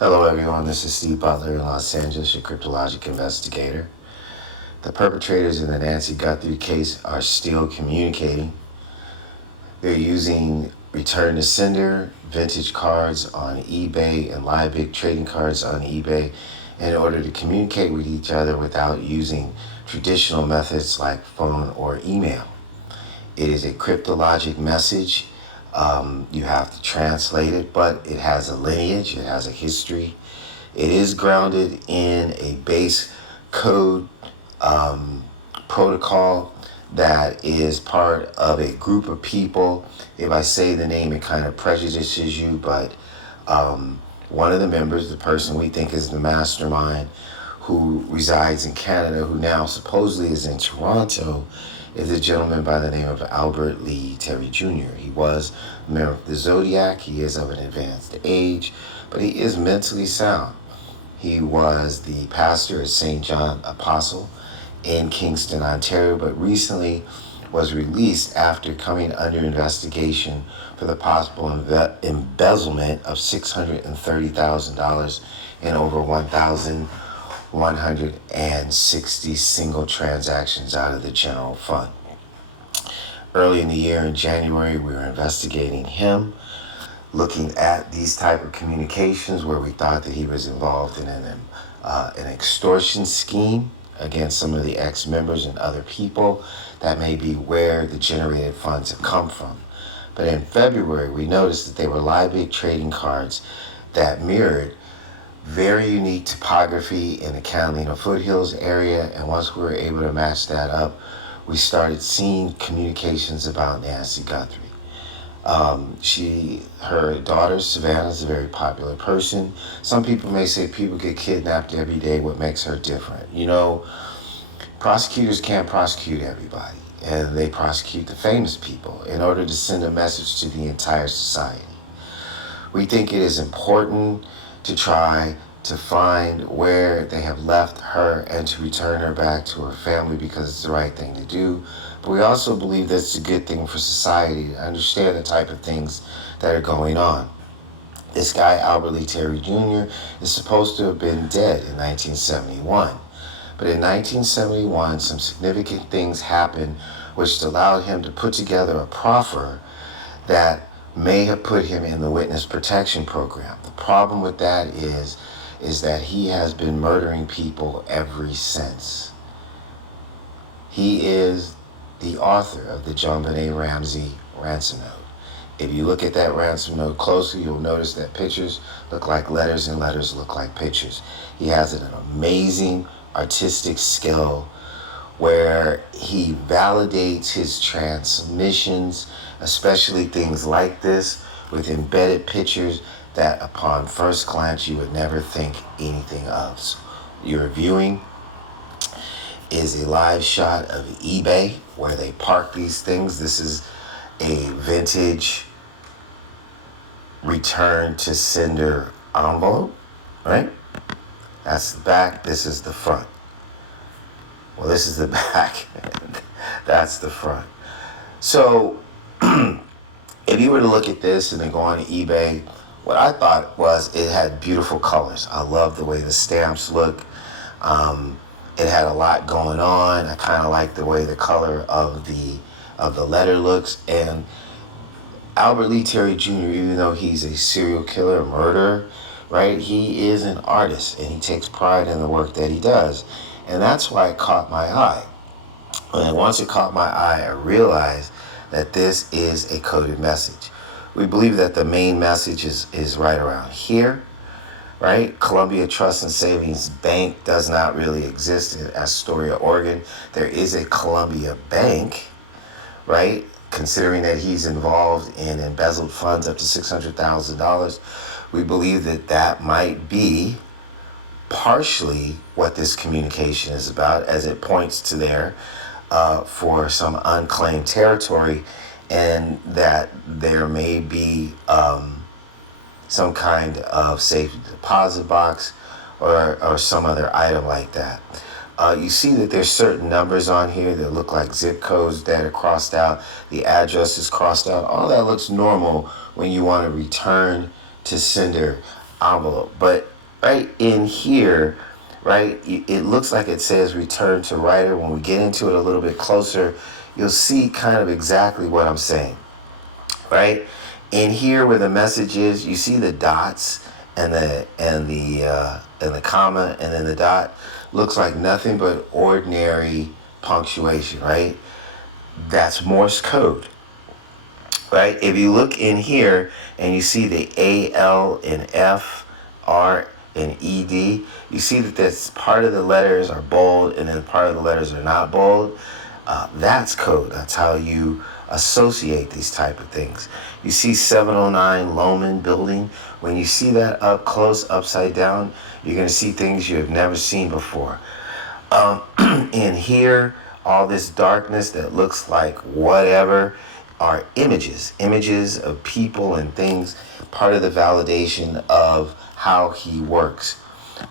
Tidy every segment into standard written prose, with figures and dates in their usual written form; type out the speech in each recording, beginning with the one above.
Hello, everyone. This is Steve Butler in Los Angeles, your cryptologic investigator. The perpetrators in the Nancy Guthrie case are still communicating. They're using return to sender, vintage cards on eBay, and live big trading cards on eBay in order to communicate with each other without using traditional methods like phone or email. It is a cryptologic message. You have to translate it, but it has a lineage, it has a history. It is grounded in a base code protocol that is part of a group of people. If I say the name, it kind of prejudices you, but one of the members, the person we think is the mastermind, who resides in Canada, who now supposedly is in Toronto, is a gentleman by the name of Albert Lee Terry Jr. He was a member of the Zodiac. He is of an advanced age, but he is mentally sound. He was the pastor at St. John Apostle in Kingston, Ontario, but recently was released after coming under investigation for the possible embezzlement of $630,000 in over 1,160 single transactions out of the general fund. Early in the year, in January, we were investigating him, looking at these type of communications where we thought that he was involved in an extortion scheme against some of the ex-members and other people. That may be where the generated funds have come from. But in February, we noticed that they were live big trading cards that mirrored very unique topography in the Catalina foothills area, and once we were able to match that up, we started seeing communications about Nancy Guthrie. Her daughter Savannah is a very popular person. Some people may say people get kidnapped every day. What makes her different? You know, prosecutors can't prosecute everybody, and they prosecute the famous people in order to send a message to the entire society. We think it is important to try to find where they have left her and to return her back to her family because it's the right thing to do. But we also believe that it's a good thing for society to understand the type of things that are going on. This guy, Albert Lee Terry Jr., is supposed to have been dead in 1971. But in 1971, some significant things happened which allowed him to put together a proffer that may have put him in the witness protection program. The problem with that is that he has been murdering people ever since. He is the author of the JonBenet Ramsey ransom note. If you look at that ransom note closely, you'll notice that pictures look like letters and letters look like pictures. He has an amazing artistic skill where he validates his transmissions, especially things like this, with embedded pictures that upon first glance you would never think anything of. So you're viewing is a live shot of eBay where they park these things. This is a vintage return to sender envelope, right? That's the back, this is the front. Well, this is the back, that's the front. So if you were to look at this and then go on eBay, what I thought was it had beautiful colors. I love the way the stamps look. It had a lot going on. I kind of like the way the color of the letter looks. And Albert Lee Terry Jr., even though he's a serial killer, a murderer, right? He is an artist, and he takes pride in the work that he does. And that's why it caught my eye. And once it caught my eye, I realized that this is a coded message. We believe that the main message is right around here, right? Columbia Trust and Savings Bank does not really exist in Astoria, Oregon. There is a Columbia Bank, right? Considering that he's involved in embezzled funds up to $600,000, we believe that that might be partially what this communication is about, as it points to there for some unclaimed territory, and that there may be some kind of safe deposit box or some other item like that. You see that there's certain numbers on here that look like zip codes that are crossed out. The address is crossed out. All that looks normal when you want to return to sender envelope. But right in here, right, it looks like it says return to writer. When we get into it a little bit closer, you'll see kind of exactly what I'm saying, right? In here where the message is, you see the dots and the comma and then the dot looks like nothing but ordinary punctuation, right? That's Morse code, right? If you look in here and you see the A, L, and F, R, and ED, you see that this part of the letters are bold and then part of the letters are not bold. That's code. That's how you associate these type of things. You see 709 Loman building. When you see that up close, upside down, you're going to see things you have never seen before. In here, all this darkness that looks like whatever are images of people and things, part of the validation of how he works.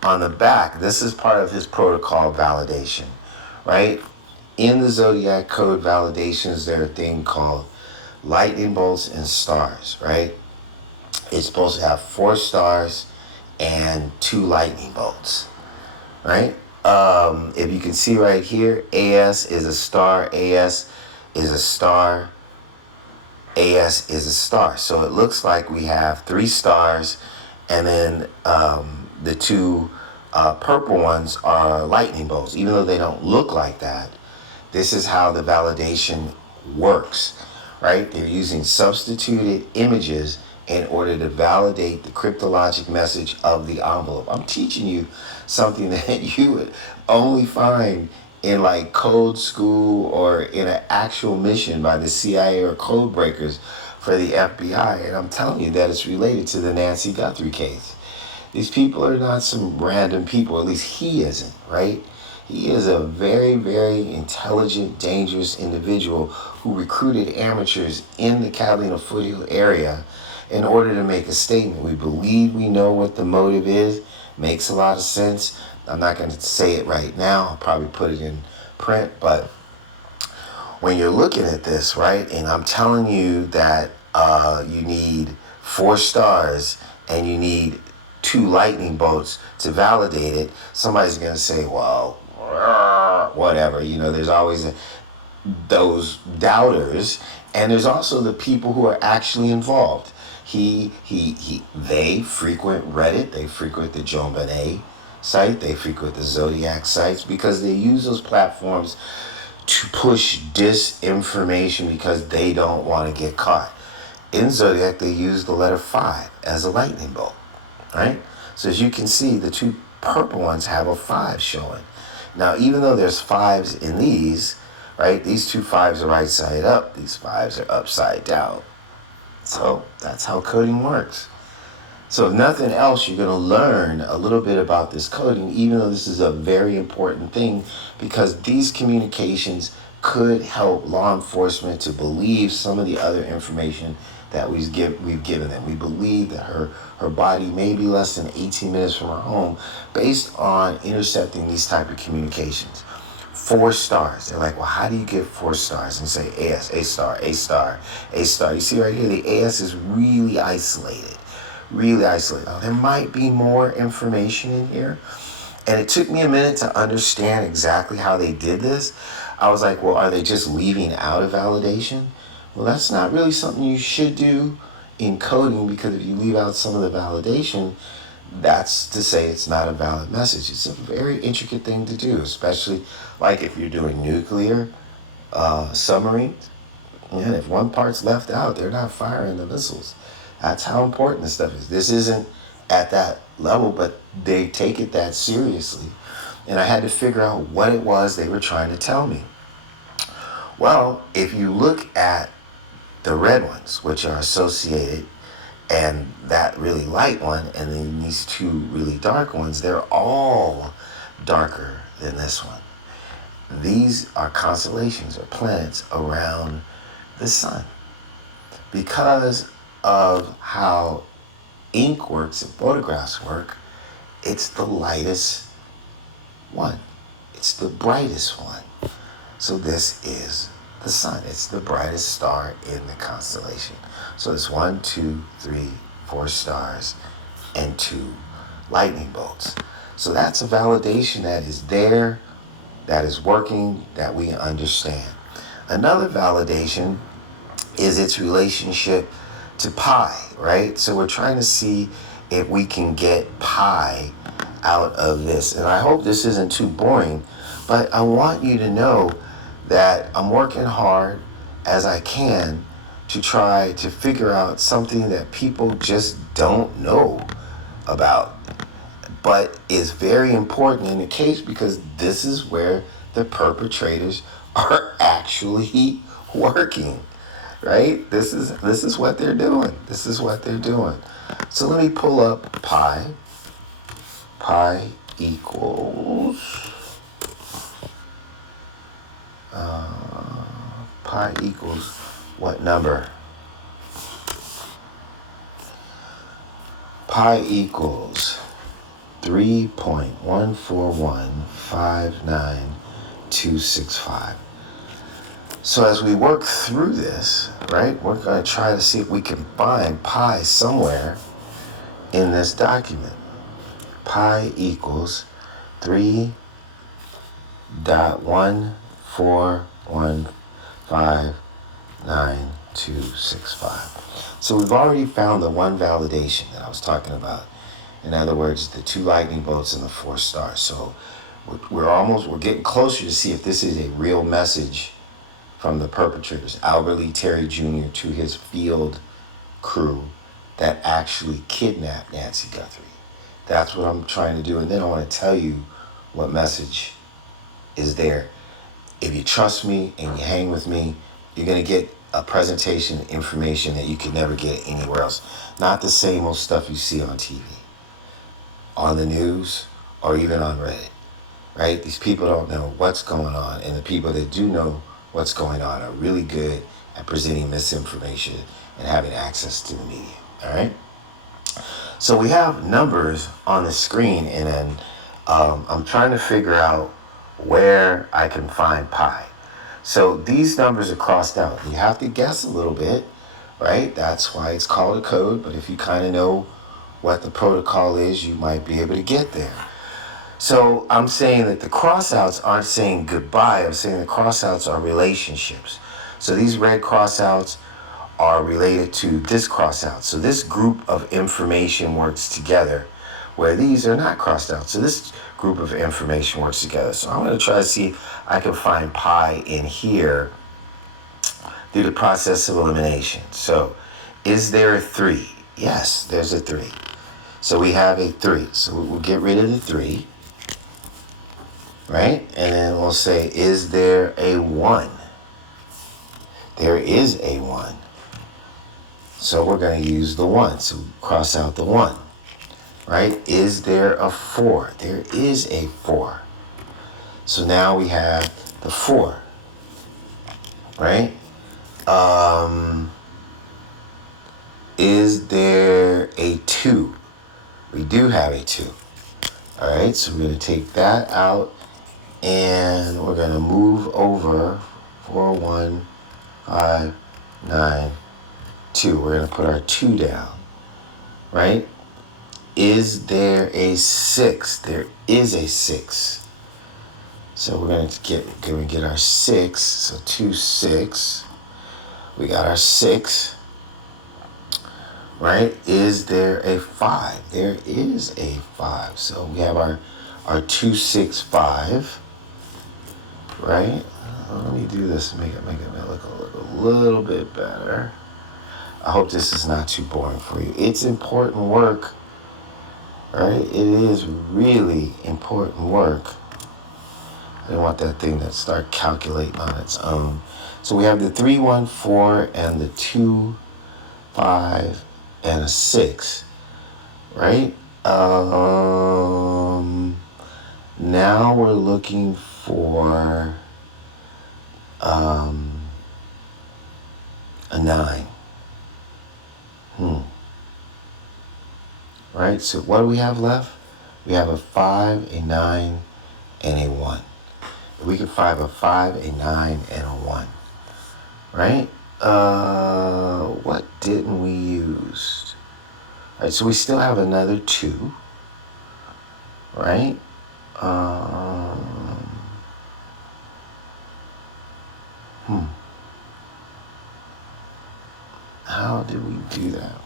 On the back, this is part of his protocol validation, right? In the Zodiac Code validations, there's a thing called lightning bolts and stars, right? It's supposed to have 4 stars and 2 lightning bolts, right? If you can see right here, AS is a star, AS is a star, AS is a star. So it looks like we have 3 stars, and then the 2 purple ones are lightning bolts. Even though they don't look like that, this is how the validation works, right? They're using substituted images in order to validate the cryptologic message of the envelope. I'm teaching you something that you would only find in like code school or in an actual mission by the CIA or code breakers for the FBI. And I'm telling you that it's related to the Nancy Guthrie case. These people are not some random people, at least he isn't, right? He is a very, very intelligent, dangerous individual who recruited amateurs in the Catalina Foothill area in order to make a statement. We believe we know what the motive is. Makes a lot of sense. I'm not going to say it right now. I'll probably put it in print. But when you're looking at this, right, and I'm telling you that you need 4 stars and you need 2 lightning bolts to validate it, somebody's going to say, well, whatever. You know, there's always those doubters, and there's also the people who are actually involved. They frequent Reddit, they frequent the Joan Benet site, they frequent the Zodiac sites because they use those platforms to push disinformation because they don't want to get caught. In Zodiac, they use the letter 5 as a lightning bolt, right? So as you can see, the 2 purple ones have a 5 showing. Now, even though there's 5s in these, right, these 2 5s are right side up, these 5s are upside down. So that's how coding works. So if nothing else, you're going to learn a little bit about this coding, even though this is a very important thing, because these communications could help law enforcement to believe some of the other information that we've given them. We believe that her body may be less than 18 minutes from her home based on intercepting these type of communications. 4 stars. They're like, well, how do you get 4 stars? And say AS, A star, A star, A star. You see right here, the AS is really isolated. Really isolated. Now, there might be more information in here. And it took me a minute to understand exactly how they did this. I was like, well, are they just leaving out a validation? Well, that's not really something you should do in coding, because if you leave out some of the validation, that's to say it's not a valid message. It's a very intricate thing to do, especially like if you're doing nuclear submarines. And if one part's left out, they're not firing the missiles. That's how important this stuff is. This isn't at that level, but they take it that seriously. And I had to figure out what it was they were trying to tell me. Well, if you look at the red ones, which are associated, and that really light one, and then these 2 really dark ones, they're all darker than this one. These are constellations or planets around the sun. Because of how ink works and photographs work, it's the lightest one. It's the brightest one. So this is the sun. It's the brightest star in the constellation. So it's 1, 2, 3, 4 stars and 2 lightning bolts. So that's a validation that is there, that is working, that we understand. Another validation is its relationship to pi, right? So we're trying to see if we can get pi out of this. And I hope this isn't too boring, but I want you to know that I'm working hard as I can to try to figure out something that people just don't know about, but is very important in the case because this is where the perpetrators are actually working, right? This is what they're doing. This is what they're doing. So let me pull up pi. Pi equals pi equals what number? Pi equals 3.14159.265. So as we work through this, right, we're going to try to see if we can find pi somewhere in this document. Pi equals 3.14159.265. So we've already found the one validation that I was talking about. In other words, the 2 lightning bolts and the 4 stars. So we're getting closer to see if this is a real message from the perpetrators, Albert Lee Terry Jr. to his field crew that actually kidnapped Nancy Guthrie. That's what I'm trying to do. And then I want to tell you what message is there. If you trust me and you hang with me, you're going to get a presentation information that you can never get anywhere else. Not the same old stuff you see on TV, on the news, or even on Reddit, right? These people don't know what's going on, and the people that do know what's going on are really good at presenting misinformation and having access to the media, all right? So we have numbers on the screen, and then I'm trying to figure out where I can find pi. So these numbers are crossed out. You have to guess a little bit, right? That's why it's called a code, but if you kind of know what the protocol is, you might be able to get there. So I'm saying that the crossouts aren't saying goodbye. I'm saying the crossouts are relationships. So these red crossouts are related to this crossout. So this group of information works together where these are not crossed out. So this group of information works together. So I'm going to try to see if I can find pi in here through the process of elimination. So is there a 3? Yes, there's a 3. So we have a 3. So we'll get rid of the 3. Right? And then we'll say, is there a 1? There is a 1. So we're going to use the 1. So cross out the 1. Right? Is there a 4? There is a 4. So now we have the 4. Right? Is there a 2? We do have a 2. All right, so we're going to take that out, and we're going to move over 4, 1, 5, 9, 2. We're going to put our 2 down, right? Is there a 6? There is a 6. So we're going to get our 6. So 2, 6. We got our 6. Right? Is there a 5? There is a 5. So we have our 2, 6, 5. Right? Let me do this and make it look a little bit better. I hope this is not too boring for you. It's important work. Right? It is really important work. I didn't want that thing to start calculating on its own. So we have the 3, 1, 4 and the 2, 5 and a 6, right? Now we're looking for a 9. Right? So what do we have left? We have a 5, a 9, and a 1. We can find a 5, a 9, and a 1. Right? What didn't we use? Right, so we still have another 2, right? How did we do that?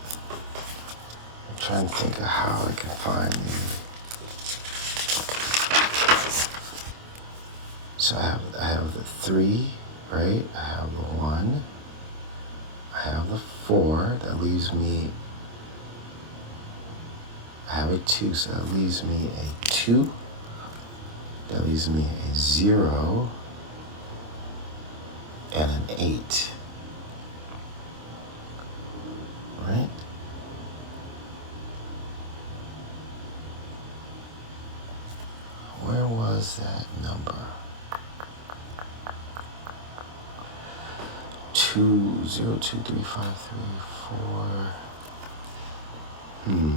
I'm trying to think of how I can find these. So I have the 3, right? I have the 1. I have the 4. That leaves me. I have a 2, so that leaves me a 2. That leaves me a 0 and an 8. Right? Where was that number? 2, 0, 2, 3, 5, 3, 4.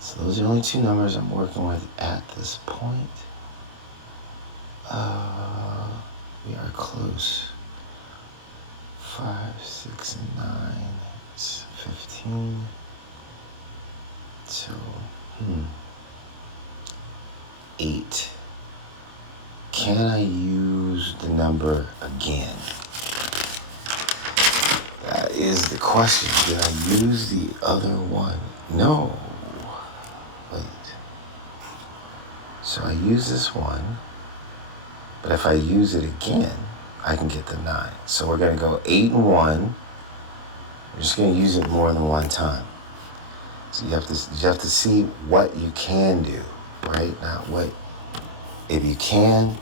So those are the only 2 numbers I'm working with at this point. We are close. 5, 6, and 9. It's 15. So, 8. Can I use the number again? That is the question. Did I use the other one? No. Wait. So I use this one, but if I use it again, I can get the 9. So we're going to go 8 and 1. We're just going to use it more than one time. So you have to see what you can do, right? Not what. If you can,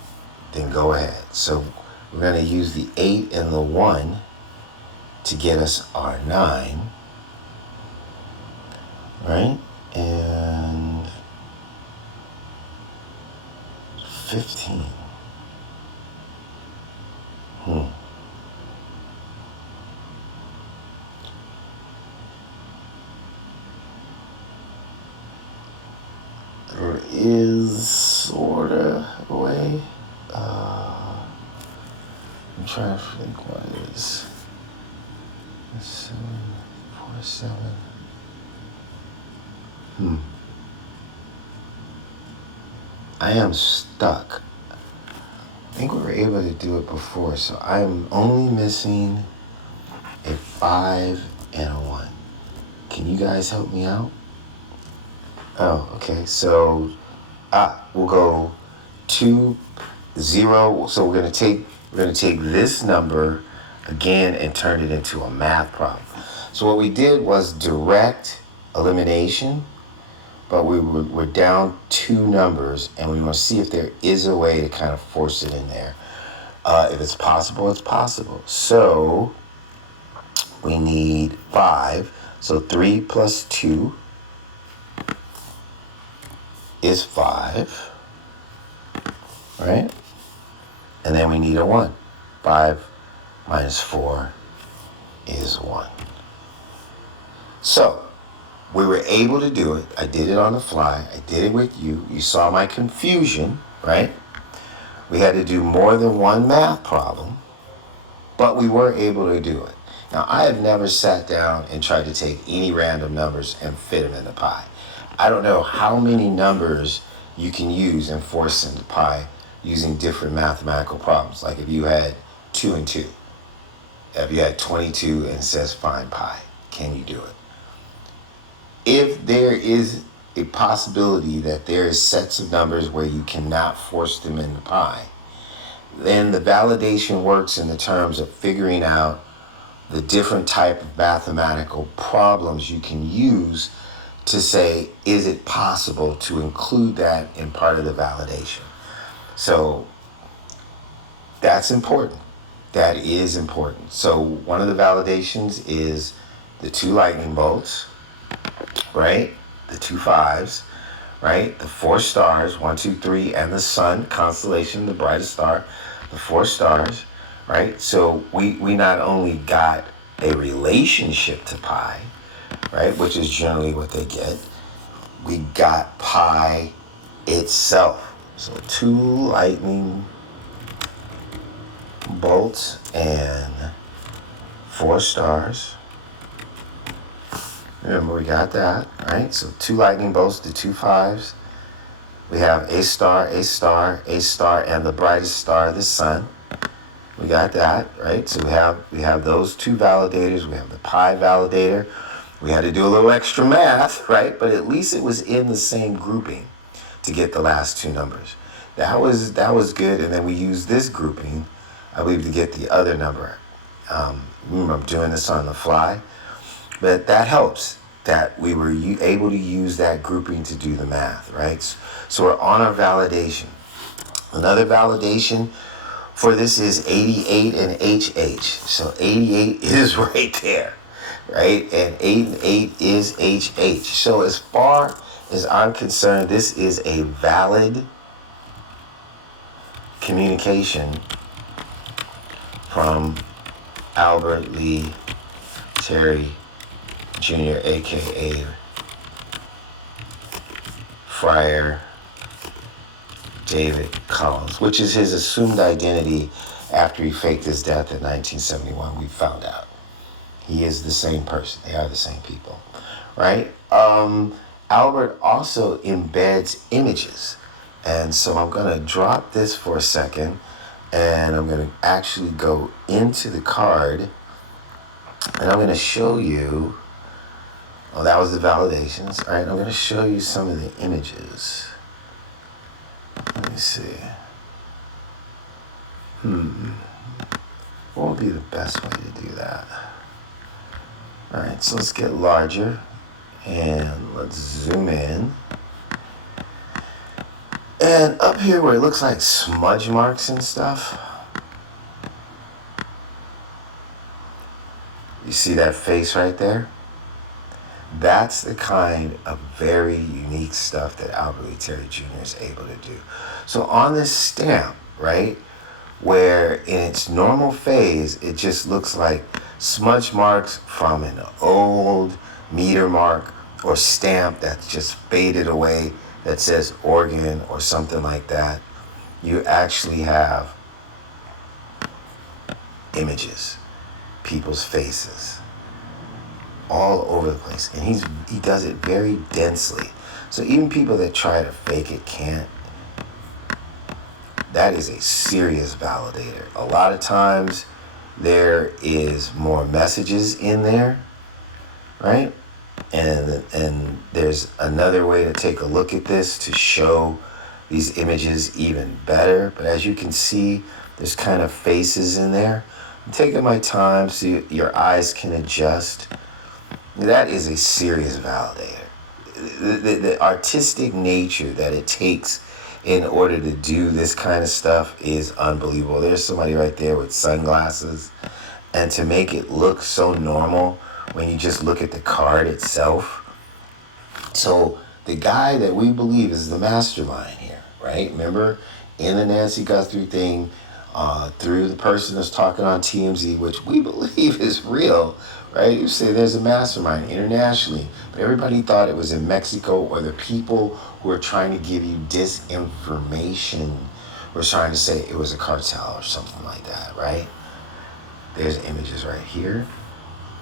then go ahead. So we're going to use the 8 and the 1 to get us our 9, right? And 15. There is sort of a way. I'm trying to think what it is. 7, 4, 7. I am stuck. I think we were able to do it before, so I'm only missing a 5 and a 1. Can you guys help me out? Oh, okay. So we'll go 2, 0. So we're gonna take this number again and turn it into a math problem. So what we did was direct elimination, but we're down 2 numbers, and we want to see if there is a way to kind of force it in there. If it's possible, it's possible. So we need 5. So 3 plus 2 is 5, right? And then we need a 1. 5 minus 4 is 1. So we were able to do it. I did it on the fly. I did it with you. You saw my confusion, right? We had to do more than one math problem, but we were able to do it. Now, I have never sat down and tried to take any random numbers and fit them in the pie. I don't know how many numbers you can use and force into pi using different mathematical problems. Like if you had 2 and 2. If you had 22 and it says find pi, can you do it? If there is a possibility that there is sets of numbers where you cannot force them into pi, then the validation works in the terms of figuring out the different type of mathematical problems you can use to say, is it possible to include that in part of the validation? So that's important. That is important. So one of the validations is the 2 lightning bolts, right? The 2 5s, right? The 4 stars, 1, 2, 3, and the sun, constellation, the brightest star, the 4 stars, right? So we not only got a relationship to pi, right, which is generally what they get, we got pi itself. So 2 lightning bolts and 4 stars Remember, we got that, right? So 2 lightning bolts to 2 5s. We have A star, A star, A star, and the brightest star, the sun. We got that, right? So we have those 2 validators. We have the pi validator. We had to do a little extra math, right? But at least it was in the same grouping to get the last 2 numbers. That was good. And then we used this grouping, I believe, to get the other number. Remember, I'm doing this on the fly, but that helps that we were able to use that grouping to do the math, right? So we're on our validation. Another validation for this is 88 and HH. So 88 is right there, right? And 8 and 8 is HH. So as far as I'm concerned, this is a valid communication from Albert Lee Terry Jr., aka Friar David Collins, which is his assumed identity after he faked his death in 1971. We found out he is the same person. They are the same people, right? Albert also embeds images, and so I'm going to drop this for a second, and I'm going to actually go into the card, and I'm going to show you. Oh, that was the validations. All right, I'm going to show you some of the images. Let me see. What would be the best way to do that? All right, so let's get larger and let's zoom in. And up here where it looks like smudge marks and stuff, you see that face right there? That's the kind of very unique stuff that Albert Lee Terry Jr. is able to do. So on this stamp, right, where in its normal phase, it just looks like smudge marks from an old meter mark or stamp that's just faded away that says Oregon or something like that. You actually have images, people's faces, all over the place, and he does it very densely. So even people that try to fake it can't. That is a serious validator. A lot of times there is more messages in there, right? And there's another way to take a look at this to show these images even better. But as you can see, there's kind of faces in there. I'm taking my time so your eyes can adjust. That is a serious validator. The artistic nature that it takes in order to do this kind of stuff is unbelievable. There's somebody right there with sunglasses, and to make it look so normal when you just look at the card itself. So the guy that we believe is the mastermind here, right? Remember, in the Nancy Guthrie thing, through the person that's talking on TMZ, which we believe is real, right? You say there's a mastermind internationally, but everybody thought it was in Mexico, or the people who are trying to give you disinformation were trying to say it was a cartel or something like that, right? There's images right here.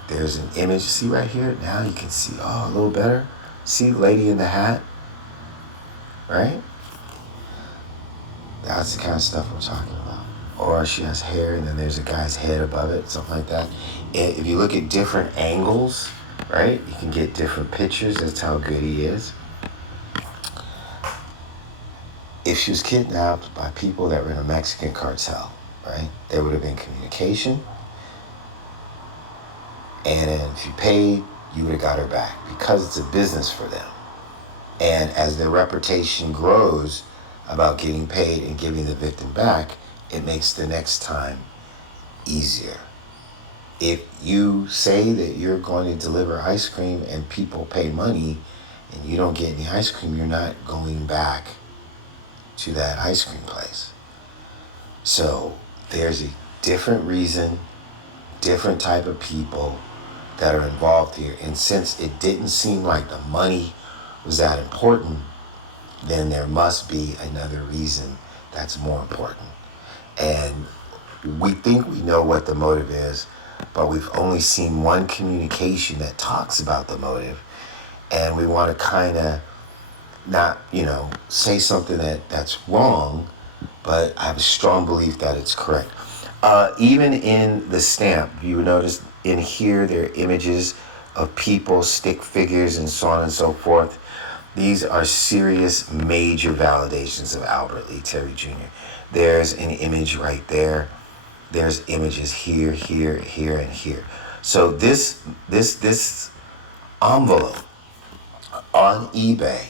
There's an image, see right here? Now you can see, a little better. See the lady in the hat, right? That's the kind of stuff we're talking about. Or she has hair and then there's a guy's head above it, something like that. And if you look at different angles, right, you can get different pictures. That's how good he is. If she was kidnapped by people that were in a Mexican cartel, right, there would have been communication. And then if you paid, you would have got her back because it's a business for them. And as their reputation grows about getting paid and giving the victim back, it makes the next time easier. If you say that you're going to deliver ice cream and people pay money and you don't get any ice cream, you're not going back to that ice cream place. So there's a different reason, different type of people that are involved here. And since it didn't seem like the money was that important, then there must be another reason that's more important. And we think we know what the motive is, but we've only seen one communication that talks about the motive, and we want to kind of not, say something that's wrong, but I have a strong belief that it's correct. Even in the stamp, you would notice in here there are images of people, stick figures, and so on and so forth. These are serious, major validations of Albert Lee Terry Jr. There's an image right there. There's images here, here, here, and here. So this envelope on eBay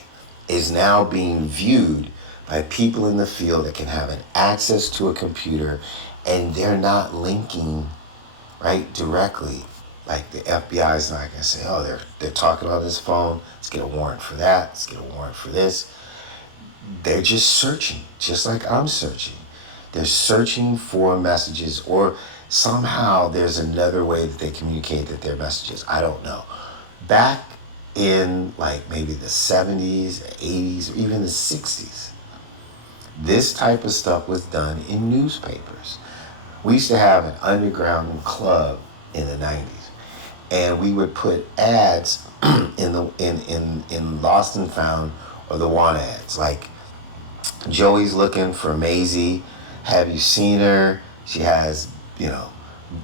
is now being viewed by people in the field that can have an access to a computer, and they're not linking right directly. Like the FBI is not going to say, oh, they're talking on this phone, let's get a warrant for that, let's get a warrant for this. They're just searching, just like I'm searching. They're searching for messages, or somehow there's another way that they communicate that they're messages. I don't know. Back in like maybe the 70s, 80s, or even the 60s, this type of stuff was done in newspapers. We used to have an underground club in the 90s, and we would put ads in Lost and Found, or the want ads, like Joey's looking for Maisie. Have you seen her? She has,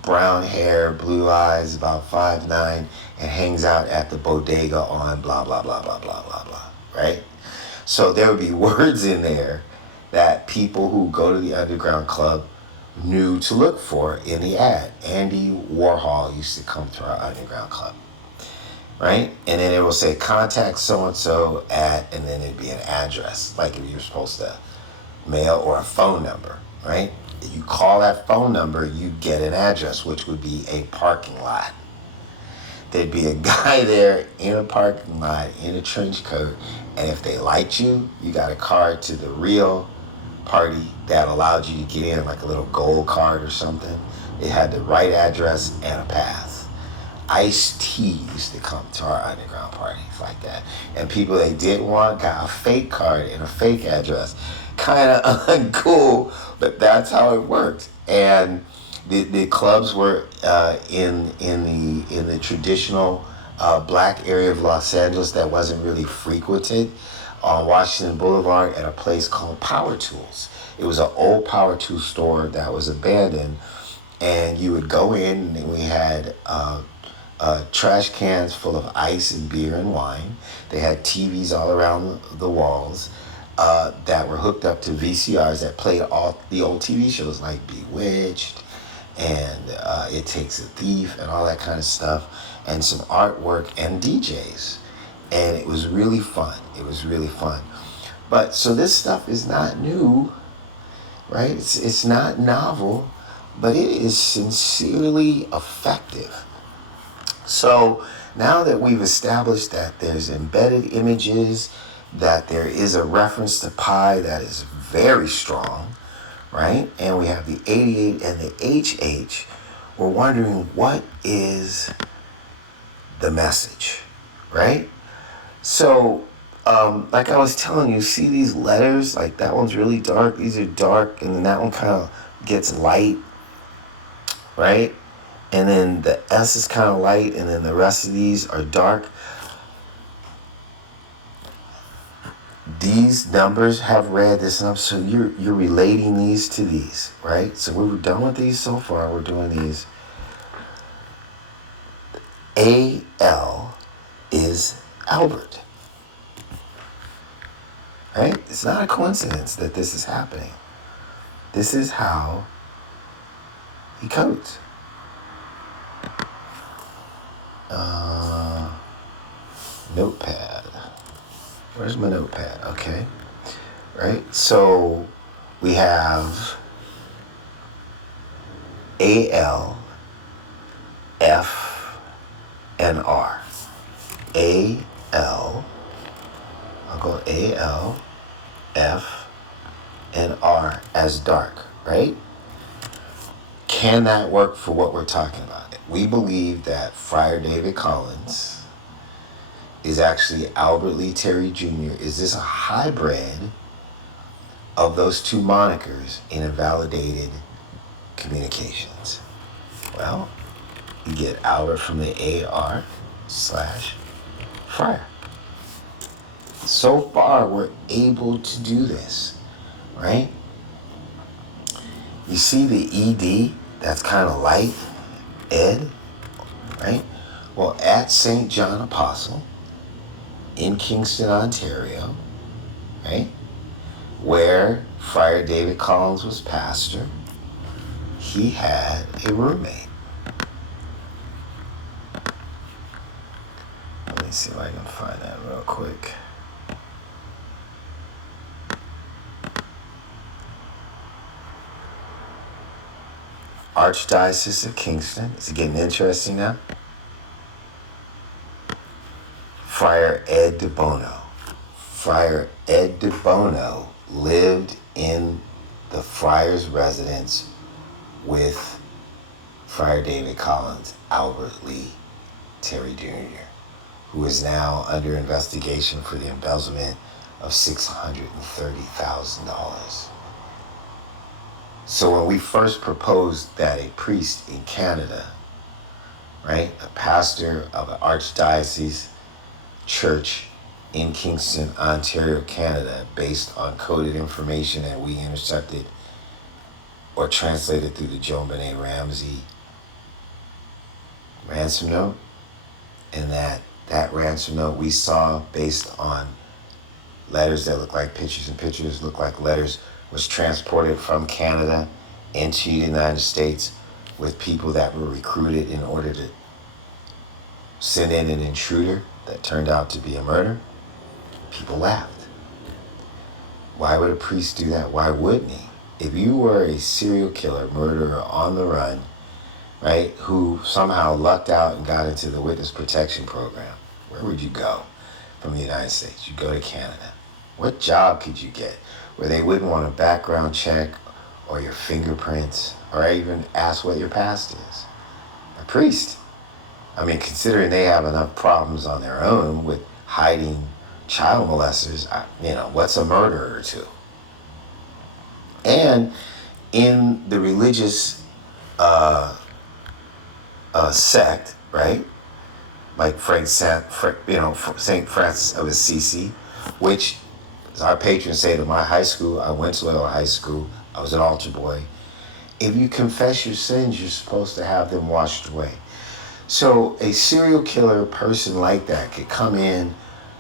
brown hair, blue eyes, about 5'9", and hangs out at the bodega on blah, blah, blah, blah, blah, blah, blah, right? So there would be words in there that people who go to the underground club knew to look for in the ad. Andy Warhol used to come to our underground club, right? And then it will say contact so-and-so at, and then it'd be an address, like if you're supposed to mail, or a phone number, right? If you call that phone number, you get an address, which would be a parking lot. There'd be a guy there in a parking lot in a trench coat, and if they liked you, you got a card to the real party that allowed you to get in, like a little gold card or something. It had the right address and a pass. Ice-T used to come to our underground parties like that. And people they didn't want got a fake card and a fake address. Kind of uncool, but that's how it worked. And the clubs were in the traditional black area of Los Angeles that wasn't really frequented, on Washington Boulevard, at a place called Power Tools. It was an old power tool store that was abandoned, and you would go in, and we had trash cans full of ice and beer and wine. They had TVs all around the walls that were hooked up to VCRs that played all the old TV shows like Bewitched and It Takes a Thief and all that kind of stuff, and some artwork and DJs. And it was really fun. It was really fun. But so this stuff is not new, right? It's not novel, but it is sincerely effective. So now that we've established that there's embedded images, that there is a reference to pi that is very strong, right? And we have the 88 and the HH, we're wondering, what is the message, right? So, like I was telling you, see these letters? Like that one's really dark, these are dark, and then that one kind of gets light, right? And then the S is kind of light, and then the rest of these are dark. These numbers have red, this and up, so you're relating these to these, right? So we were done with these so far. We're doing these. AL is Albert, right? It's not a coincidence that this is happening. This is how he codes. Notepad. Where's my notepad? Okay. Right? So we have AL, F, and R. AL, I'll go AL, F, and R as dark, right? Can that work for what we're talking about? We believe that Friar David Collins is actually Albert Lee Terry Jr. Is this a hybrid of those two monikers in invalidated communications? Well, You get Albert from the AR slash Friar. So far, we're able to do this, right? You see the ED, that's kind of light, Ed, right? Well, at St. John Apostle in Kingston, Ontario, right, where Friar David Collins was pastor, he had a roommate. Let me see if I can find that real quick. Archdiocese of Kingston. Is it getting interesting now? Friar Ed de Bono. Friar Ed de Bono lived in the friar's residence with Friar David Collins, Albert Lee Terry Jr., who is now under investigation for the embezzlement of $630,000. So when we first proposed that a priest in Canada, right, a pastor of an archdiocese church in Kingston, Ontario, Canada, based on coded information that we intercepted or translated through the JonBenet Ramsey ransom note, and that ransom note we saw based on letters that look like pictures and pictures look like letters was transported from Canada into the United States with people that were recruited in order to send in an intruder that turned out to be a murder. People laughed. Why would a priest do that? Why wouldn't he? If you were a serial killer, murderer on the run, right, who somehow lucked out and got into the witness protection program, where would you go from the United States? You'd go to Canada. What job could you get where they wouldn't want a background check or your fingerprints or even ask what your past is? A priest. I mean, considering they have enough problems on their own with hiding child molesters, what's a murderer to? And in the religious sect, right? Like St. Francis of Assisi, which is our patron saint of my high school. I went to Loyola High School. I was an altar boy. If you confess your sins, you're supposed to have them washed away. So a serial killer person like that could come in,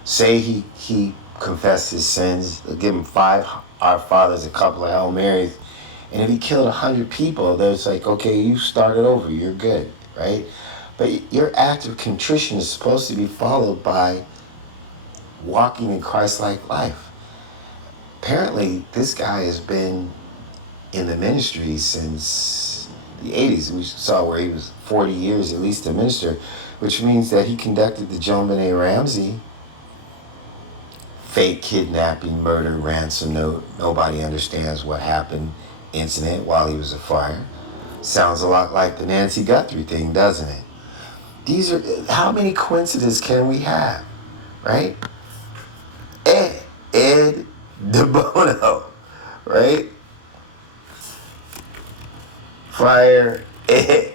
say he confessed his sins, they'll give him 5 Our Fathers, a couple of Hail Marys, and if he killed 100 people, there's like, okay, you started over, you're good, right? But your act of contrition is supposed to be followed by walking in Christ-like life. Apparently, this guy has been in the ministry since the 80s. We saw where he was 40 years at least a minister, which means that he conducted the JonBenet Ramsey fake kidnapping, murder, ransom note, nobody understands what happened incident while he was a friar. Sounds a lot like the Nancy Guthrie thing, doesn't it? These are, how many coincidences can we have, right? Ed de Bono, right? Friar Ed.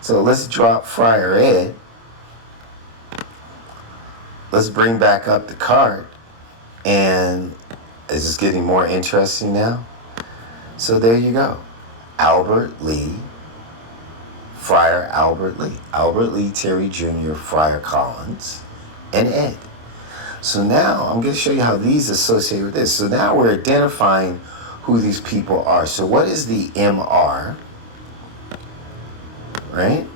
So let's drop Friar Ed. Let's bring back up the card. And is this getting more interesting now? So there you go. Albert Lee, Friar Albert Lee. Albert Lee Terry Jr., Friar Collins, and Ed. So now I'm going to show you how these associate with this. So now we're identifying who these people are. So what is the MR? Right?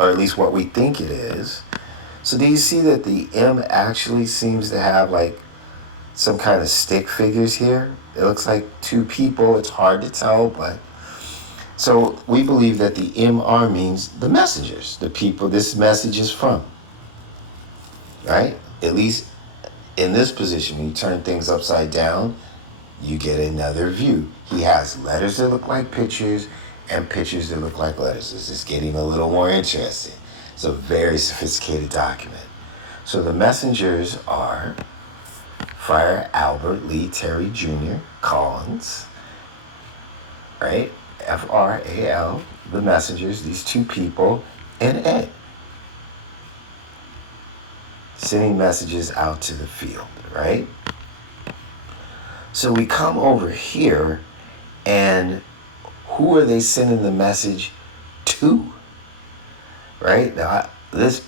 Or at least what we think it is. So do you see that the M actually seems to have like some kind of stick figures here? It looks like 2 people. It's hard to tell, but so we believe that the MR means the messengers, the people this message is from. Right? At least in this position, when you turn things upside down, you get another view. He has letters that look like pictures and pictures that look like letters. This is getting a little more interesting. It's a very sophisticated document. So the messengers are Friar Albert Lee Terry Jr. Collins, right? FRAL, the messengers, these two people, and Ed. Sending messages out to the field, right? So we come over here, and who are they sending the message to? Right? Now, this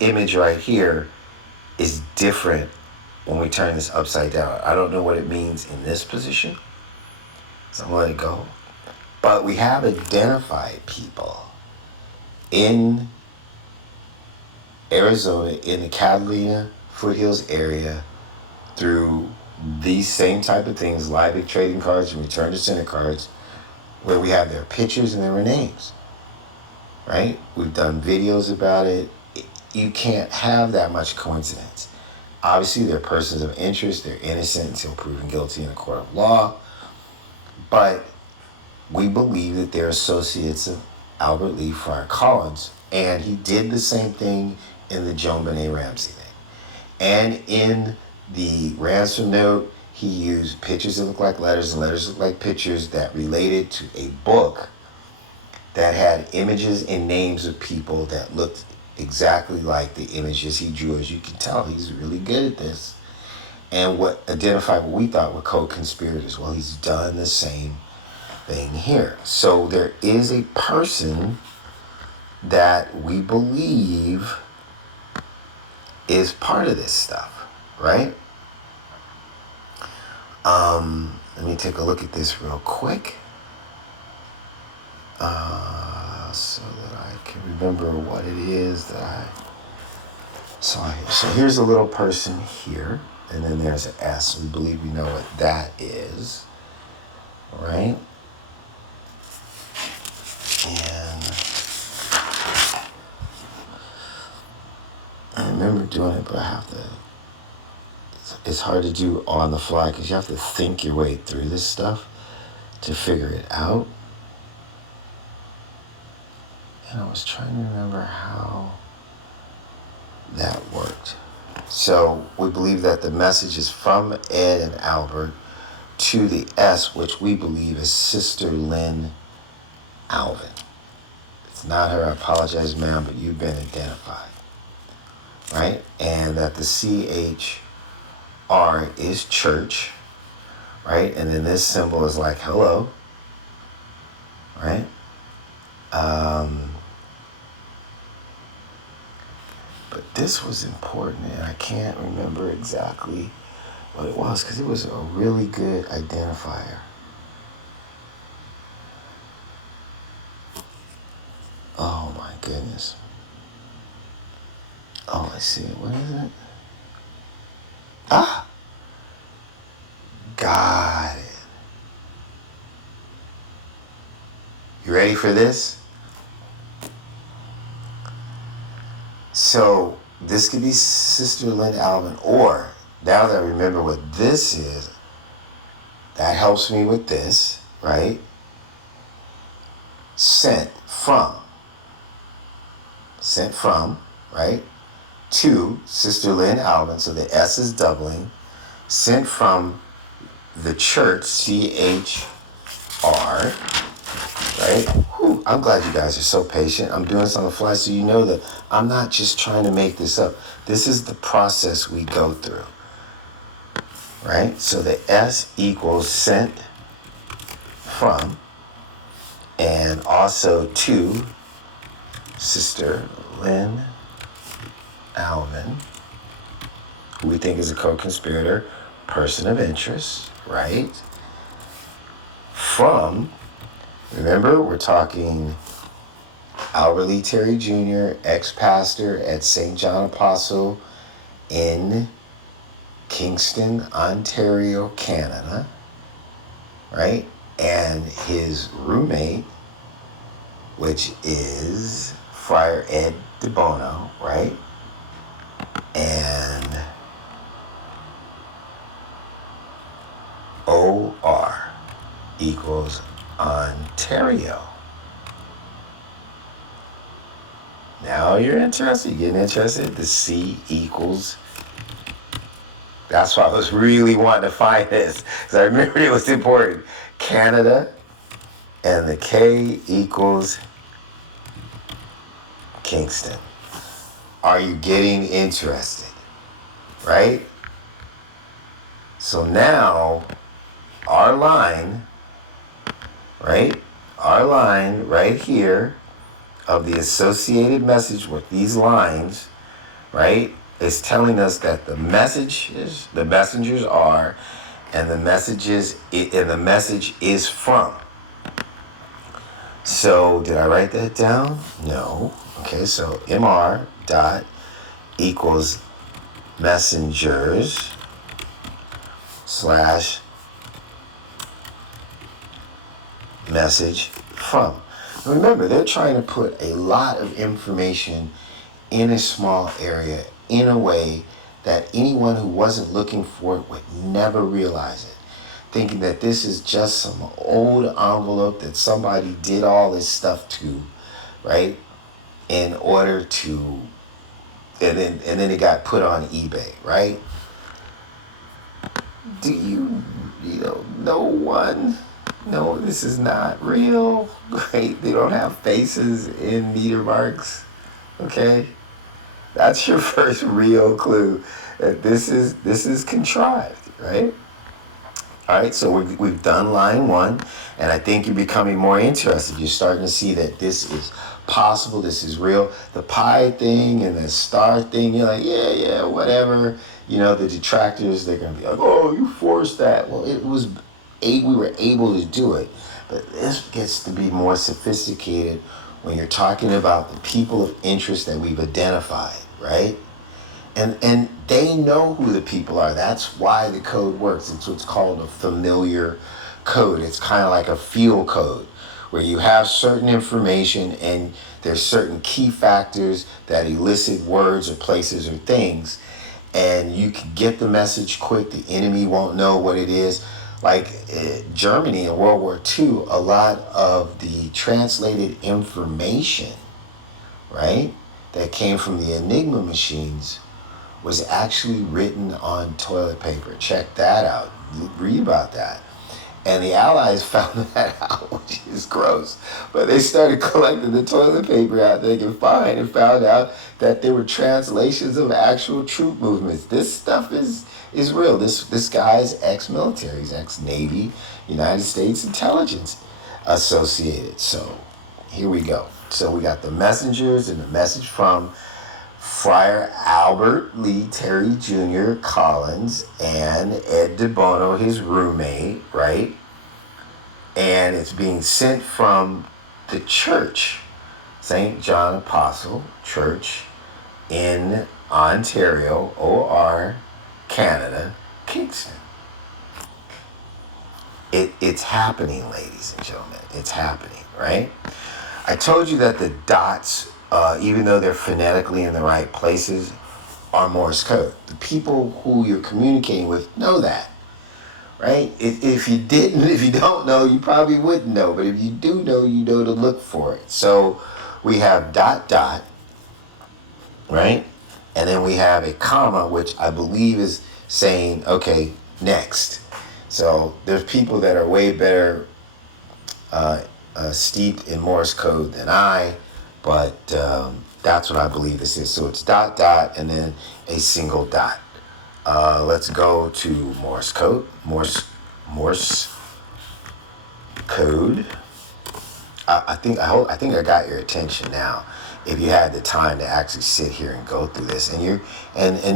image right here is different when we turn this upside down. I don't know what it means in this position, so I'm gonna let it go. But we have identified people in Arizona, in the Catalina foothills area, through these same type of things, live trading cards and return to center cards, where we have their pictures and their names, right? We've done videos about it. You can't have that much coincidence. Obviously, they're persons of interest. They're innocent until proven guilty in a court of law. But we believe that they're associates of Albert Lee Friar Collins. And he did the same thing in the Joan Benet Ramsey thing. And in the ransom note, he used pictures that look like letters and letters that look like pictures that related to a book that had images and names of people that looked exactly like the images he drew. As you can tell, he's really good at this. And what identified what we thought were co-conspirators. Well, he's done the same thing here. So there is a person that we believe is part of this stuff, right? Let me take a look at this real quick, so that I can remember what it is that I saw here. So here's a little person here, and then there's an S. We believe we know what that is, right? And I remember doing it, but I have to. It's hard to do on the fly because you have to think your way through this stuff to figure it out. And I was trying to remember how that worked. So we believe that the message is from Ed and Albert to the S, which we believe is Sister Lynn Alvin. It's not her. I apologize, ma'am, but you've been identified, right? And that the CHR is church, right? And then this symbol is like hello, right? But this was important, and I can't remember exactly what it was because it was a really good identifier. Oh my goodness. Oh, I see it. What is it? Ah! Got it. You ready for this? So this could be Sister Lynn Alvin, or now that I remember what this is, that helps me with this, right? Sent from, right? To Sister Lynn Alvin, so the S is doubling. Sent from the church, CHR, right? Whew, I'm glad you guys are so patient. I'm doing this on the fly so you know that I'm not just trying to make this up. This is the process we go through, right? So the S equals sent from, and also to Sister Lynn Alvin, who we think is a co-conspirator, person of interest, right? From, remember, we're talking Albert Lee Terry Jr., ex-pastor at St. John Apostle in Kingston, Ontario, Canada, right? And his roommate, which is Friar Ed De Bono, right? And OR equals Ontario. Now you're interested? You getting interested? The C equals That's why I was really wanting to find this, because I remembered it was important. Canada, and the K equals Kingston. Are you getting interested? Right? So now, our line, right? Our line right here of the associated message with these lines, right, is telling us that the messengers are, and the message is from. So did I write that down? No. Okay, so MR dot equals messengers slash message from. Now remember, they're trying to put a lot of information in a small area in a way that anyone who wasn't looking for it would never realize it. Thinking that this is just some old envelope that somebody did all this stuff to, right? In order to, and then it got put on eBay, right? Do you know, no, this is not real, right? They don't have faces in meter marks, okay? That's your first real clue that this is contrived, right? All right, so we've done line one, and I think you're becoming more interested. You're starting to see that this is possible, this is real. The pi thing and the star thing, you're like, yeah, whatever. You know, the detractors, they're going to be like, oh, you forced that. Well, we were able to do it. But this gets to be more sophisticated when you're talking about the people of interest that we've identified, right? And they know who the people are. That's why the code works. It's what's called a familiar code. It's kind of like a field code where you have certain information and there's certain key factors that elicit words or places or things, and you can get the message quick. The enemy won't know what it is. Like Germany in World War II, a lot of the translated information, right, that came from the Enigma machines was actually written on toilet paper. Check that out. Read about that. And the Allies found that out, which is gross. But they started collecting the toilet paper out they could find and found out that there were translations of actual troop movements. This stuff is real. This guy's ex-military, he's ex-Navy, United States intelligence associated. So here we go. So we got the messengers and the message from Friar Albert Lee Terry Jr. Collins and Ed DeBono, his roommate, right? And it's being sent from the church, St. John Apostle Church in Ontario, OR, Canada, Kingston. It's happening, ladies and gentlemen. It's happening, right? I told you that the dots, even though they're phonetically in the right places, are Morse code. The people who you're communicating with know that, right? If you don't know, you probably wouldn't know. But if you do know, you know to look for it. So we have dot, right? And then we have a comma, which I believe is saying, okay, next. So there's people that are way better steeped in Morse code than I, but that's what I believe this is. So it's dot, and then a single dot. Let's go to Morse code. Morse code. I think I got your attention now. If you had the time to actually sit here and go through this, and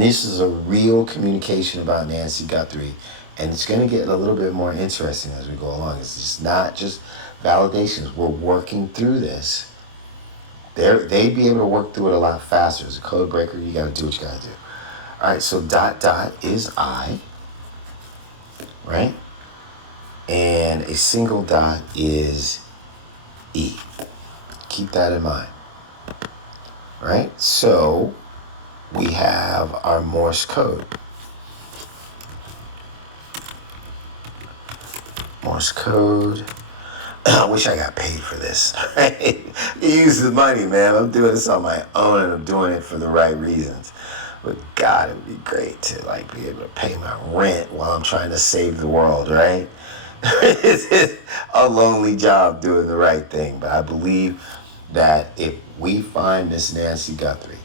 this is a real communication about Nancy Guthrie, and it's going to get a little bit more interesting as we go along. It's just not just validations. We're working through this. They'd be able to work through it a lot faster. As a code breaker, you got to do what you got to do. All right, so dot is I, right? And a single dot is E. Keep that in mind. Right? So we have our Morse code. Morse code. I wish I got paid for this. Right? You use the money, man. I'm doing this on my own, and I'm doing it for the right reasons. But God, it would be great to like be able to pay my rent while I'm trying to save the world, right? It's a lonely job doing the right thing. But I believe that if we find Miss Nancy Guthrie,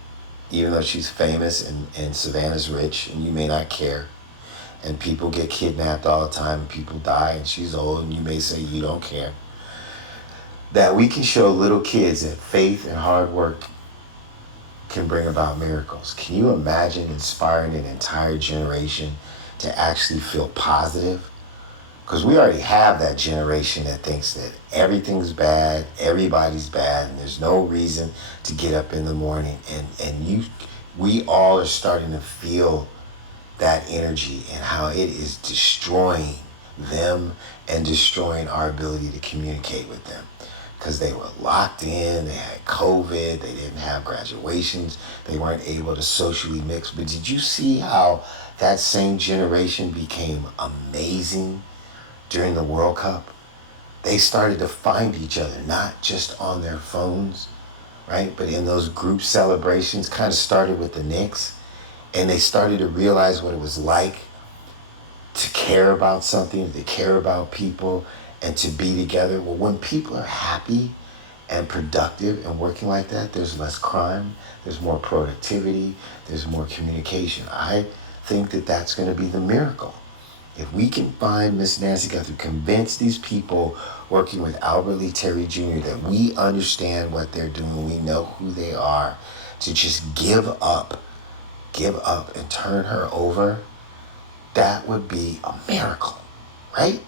even though she's famous and Savannah's rich and you may not care, and people get kidnapped all the time and people die and she's old and you may say you don't care, that we can show little kids that faith and hard work can bring about miracles. Can you imagine inspiring an entire generation to actually feel positive? Because we already have that generation that thinks that everything's bad, everybody's bad, and there's no reason to get up in the morning. We all are starting to feel that energy and how it is destroying them and destroying our ability to communicate with them. Because they were locked in, they had COVID, they didn't have graduations, they weren't able to socially mix. But did you see how that same generation became amazing during the World Cup? They started to find each other, not just on their phones, right? But in those group celebrations, kind of started with the Knicks. And they started to realize what it was like to care about something, to care about people, and to be together. Well, when people are happy and productive and working like that, there's less crime, there's more productivity, there's more communication. I think that that's going to be the miracle. If we can find Miss Nancy Guthrie, convince these people working with Albert Lee Terry Jr. that we understand what they're doing, we know who they are, to just give up and turn her over, that would be a miracle, right?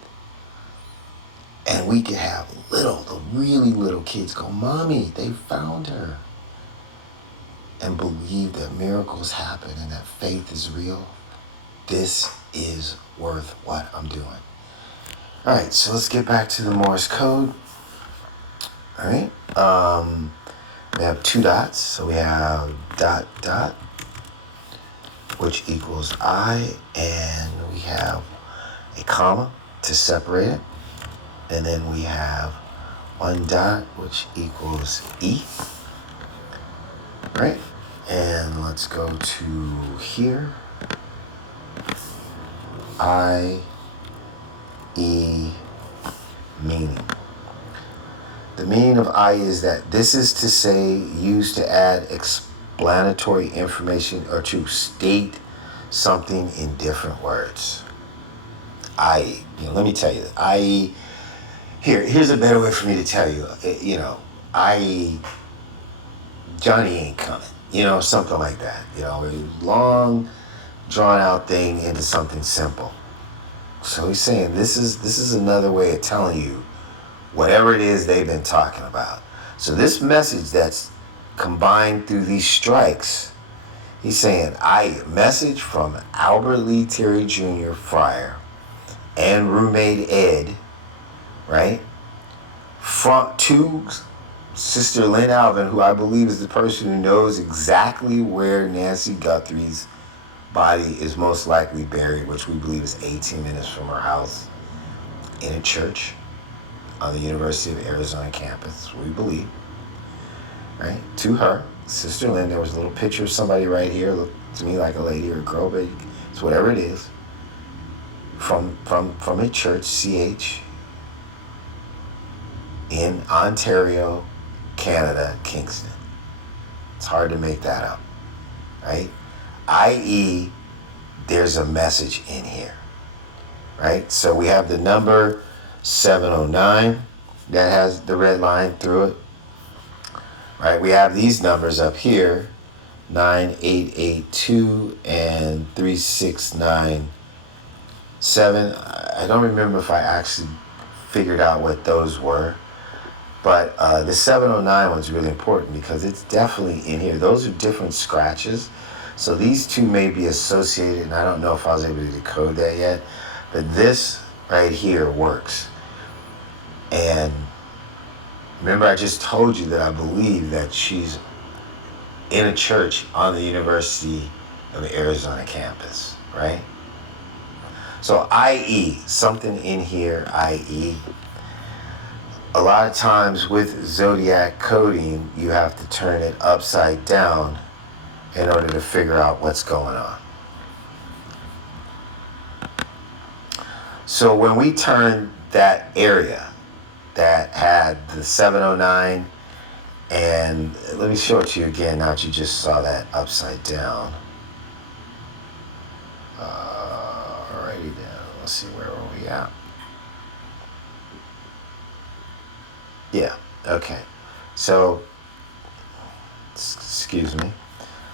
And we could have the really little kids go, Mommy, they found her. And believe that miracles happen and that faith is real. This is worth what I'm doing. All right, so let's get back to the Morse code. All right, we have 2 dots. So we have dot, dot, which equals I, and we have a comma to separate it. And then we have 1 dot, which equals E, right? And let's go to here. I, E, meaning. The meaning of I is that this is to say, used to add explanatory information or to state something in different words. I, let me tell you, I, here's a better way for me to tell you, I, Johnny ain't coming, something like that, a long, drawn out thing into something simple. So he's saying this is another way of telling you whatever it is they've been talking about. So this message that's combined through these strikes, he's saying, message from Albert Lee Terry Jr. Friar and roommate Ed, right? To Sister Lynn Alvin, who I believe is the person who knows exactly where Nancy Guthrie's body is most likely buried, which we believe is 18 minutes from her house in a church on the University of Arizona campus, we believe, right? To her, Sister Lynn, there was a little picture of somebody right here, looked to me like a lady or a girl, but it's whatever it is, from a church, CH, in Ontario, Canada, Kingston. It's hard to make that up, right? I.e., there's a message in here, right? So we have the number 709 that has the red line through it, right? We have these numbers up here, 9882 and 3697. I don't remember if I actually figured out what those were, but the 709 one's really important because it's definitely in here. Those are different scratches. So these two may be associated, and I don't know if I was able to decode that yet, but this right here works. And remember, I just told you that I believe that she's in a church on the University of Arizona campus, right? So i.e., something in here, i.e., a lot of times with zodiac coding, you have to turn it upside down in order to figure out what's going on. So when we turned that area that had the 709, and let me show it to you again now that you just saw that upside down. Alrighty then, let's see, where were we at? Yeah, okay. So, excuse me,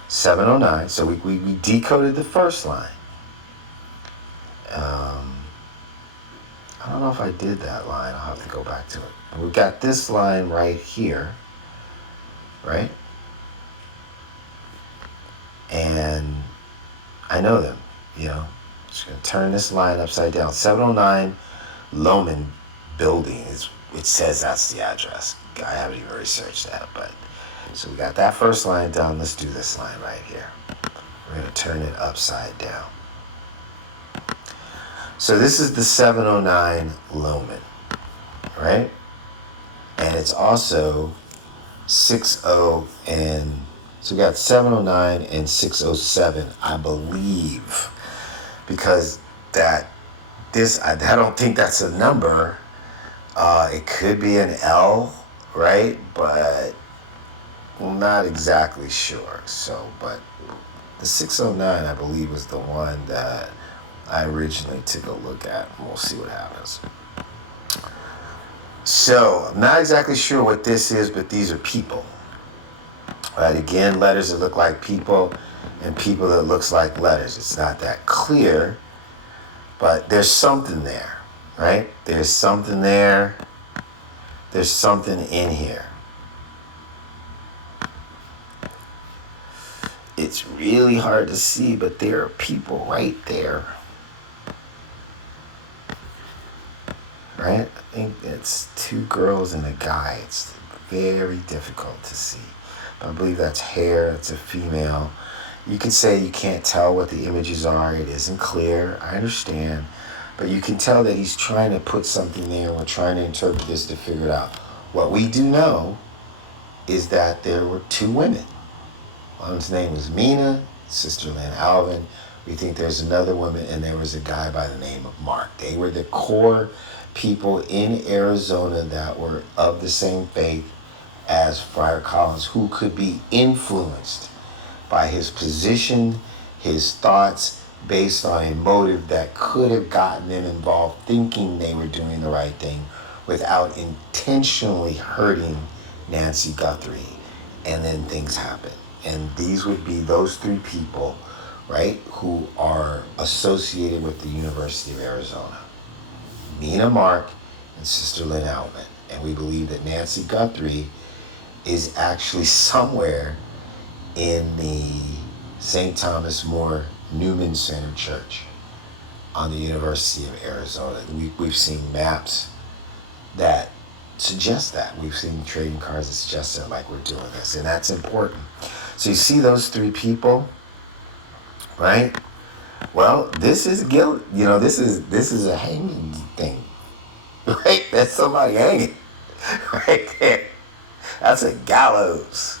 709. So we decoded the first line. I don't know if I did that line. I'll have to go back to it. We got this line right here, right? And I know them, you know. Just gonna turn this line upside down. 709 Loman Building it says that's the address. I haven't even researched that, but so we got that first line done. Let's do this line right here. We're gonna turn it upside down. So this is the 709 Loman, right? And it's also 60, and so we got 709 and 607, I believe, because I don't think that's a number. It could be an L, right? But I'm not exactly sure. So, but the 609, I believe, was the one that I originally took a look at. We'll see what happens. So, I'm not exactly sure what this is, but these are people. Right? Again, letters that look like people and people that looks like letters. It's not that clear, but there's something there, right? There's something there. There's something in here. It's really hard to see, but there are people right there. Right? I think it's two girls and a guy. It's very difficult to see. But I believe that's hair. It's a female. You can say you can't tell what the images are. It isn't clear. I understand. But you can tell that he's trying to put something there. We're trying to interpret this to figure it out. What we do know is that there were two women. One's name was Mina, Sister Lynn Alvin. We think there's another woman, and there was a guy by the name of Mark. They were the core people in Arizona that were of the same faith as Friar Collins, who could be influenced by his position, his thoughts, based on a motive that could have gotten them involved thinking they were doing the right thing without intentionally hurting Nancy Guthrie. And then things happen. And these would be those three people, right, who are associated with the University of Arizona. Mina, Mark, and Sister Lynn Alvin. And we believe that Nancy Guthrie is actually somewhere in the St. Thomas More Newman Center Church on the University of Arizona. We've seen maps that suggest that. We've seen trading cards that suggest that, like we're doing this. And that's important. So you see those three people, right? Well, this is guilt. You know, this is a hanging thing, right? That's somebody hanging, right there. That's a gallows,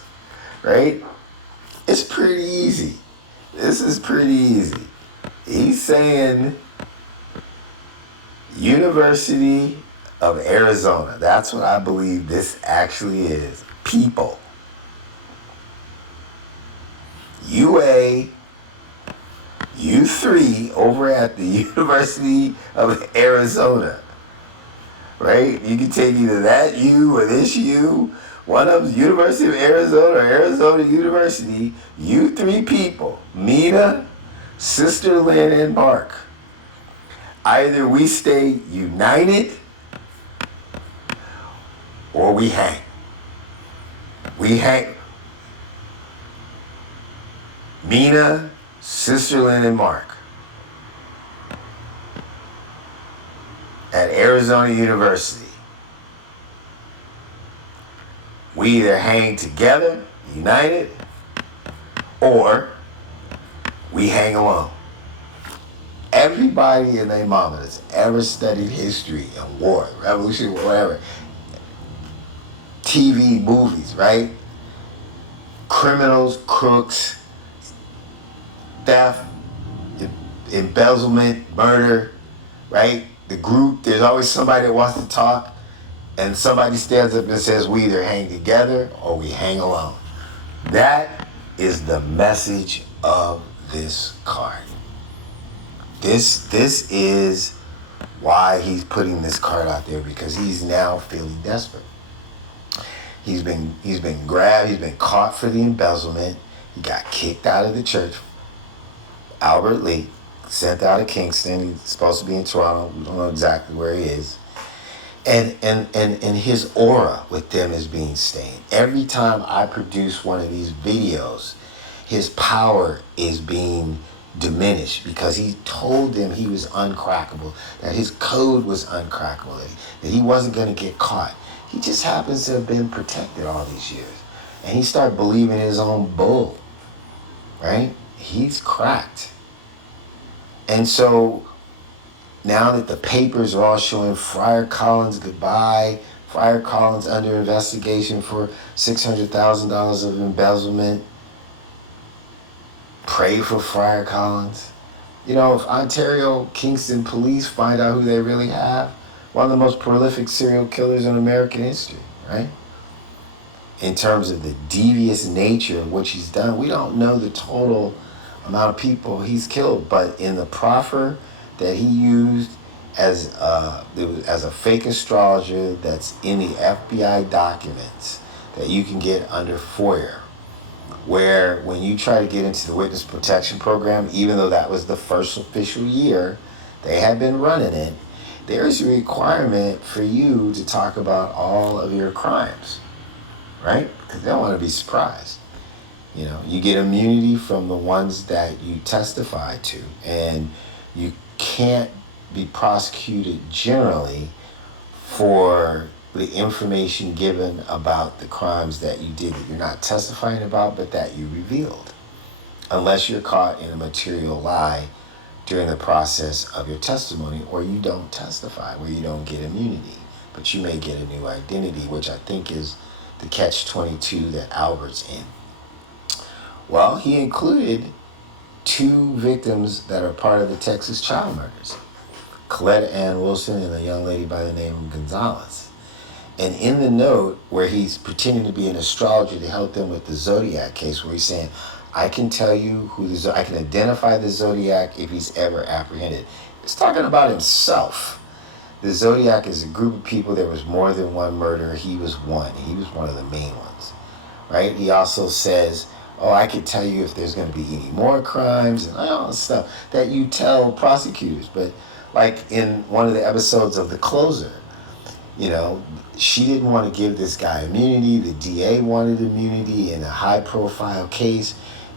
right? It's pretty easy. This is pretty easy. He's saying University of Arizona. That's what I believe this actually is. People. UA, U3 over at the University of Arizona. Right? You can take either that U or this U. One of them, University of Arizona or Arizona University. U3 people. Mina, Sister Lynn, and Mark. Either we stay united or we hang. We hang. Mina, Sister Lynn, and Mark at Arizona University. We either hang together, united, or we hang alone. Everybody and their mama that's ever studied history and war, revolution, whatever, TV, movies, right? Criminals, crooks, theft, embezzlement, murder, right? The group, there's always somebody that wants to talk, and somebody stands up and says, we either hang together or we hang alone. That is the message of this card. This is why he's putting this card out there, because he's now feeling desperate. He's been grabbed, he's been caught for the embezzlement. He got kicked out of the church. Albert Lee, sent out of Kingston. He's supposed to be in Toronto. We don't know exactly where he is. And his aura with them is being stained. Every time I produce one of these videos, his power is being diminished, because he told them he was uncrackable, that his code was uncrackable, that he wasn't going to get caught. He just happens to have been protected all these years. And he started believing his own bull, right? He's cracked. And so now that the papers are all showing Friar Collins goodbye, Friar Collins under investigation for $600,000 of embezzlement, pray for Friar Collins. You know, if Ontario Kingston police find out who they really have, one of the most prolific serial killers in American history, right? In terms of the devious nature of what he's done, we don't know the total amount of people he's killed, but in the proffer that he used as a fake astrologer that's in the FBI documents that you can get under FOIA, where when you try to get into the witness protection program, even though that was the first official year they had been running it, there's a requirement for you to talk about all of your crimes, right? Because they don't want to be surprised. You know, you get immunity from the ones that you testify to, and you can't be prosecuted generally for the information given about the crimes that you did, that you're not testifying about, but that you revealed, unless you're caught in a material lie during the process of your testimony, or you don't testify, where you don't get immunity, but you may get a new identity, which I think is the catch-22 that Albert's in. Well, he included 2 victims that are part of the Texas child murders, Coletta Ann Wilson and a young lady by the name of Gonzalez. And in the note where he's pretending to be an astrologer to help them with the Zodiac case, where he's saying, I can tell you I can identify the Zodiac if he's ever apprehended. He's talking about himself. The Zodiac is a group of people. There was more than one murderer. He was one. He was one of the main ones, right? He also says, oh, I can tell you if there's going to be any more crimes and all this stuff that you tell prosecutors. But like in one of the episodes of The Closer, you know, she didn't want to give this guy immunity. The DA wanted immunity in a high-profile case,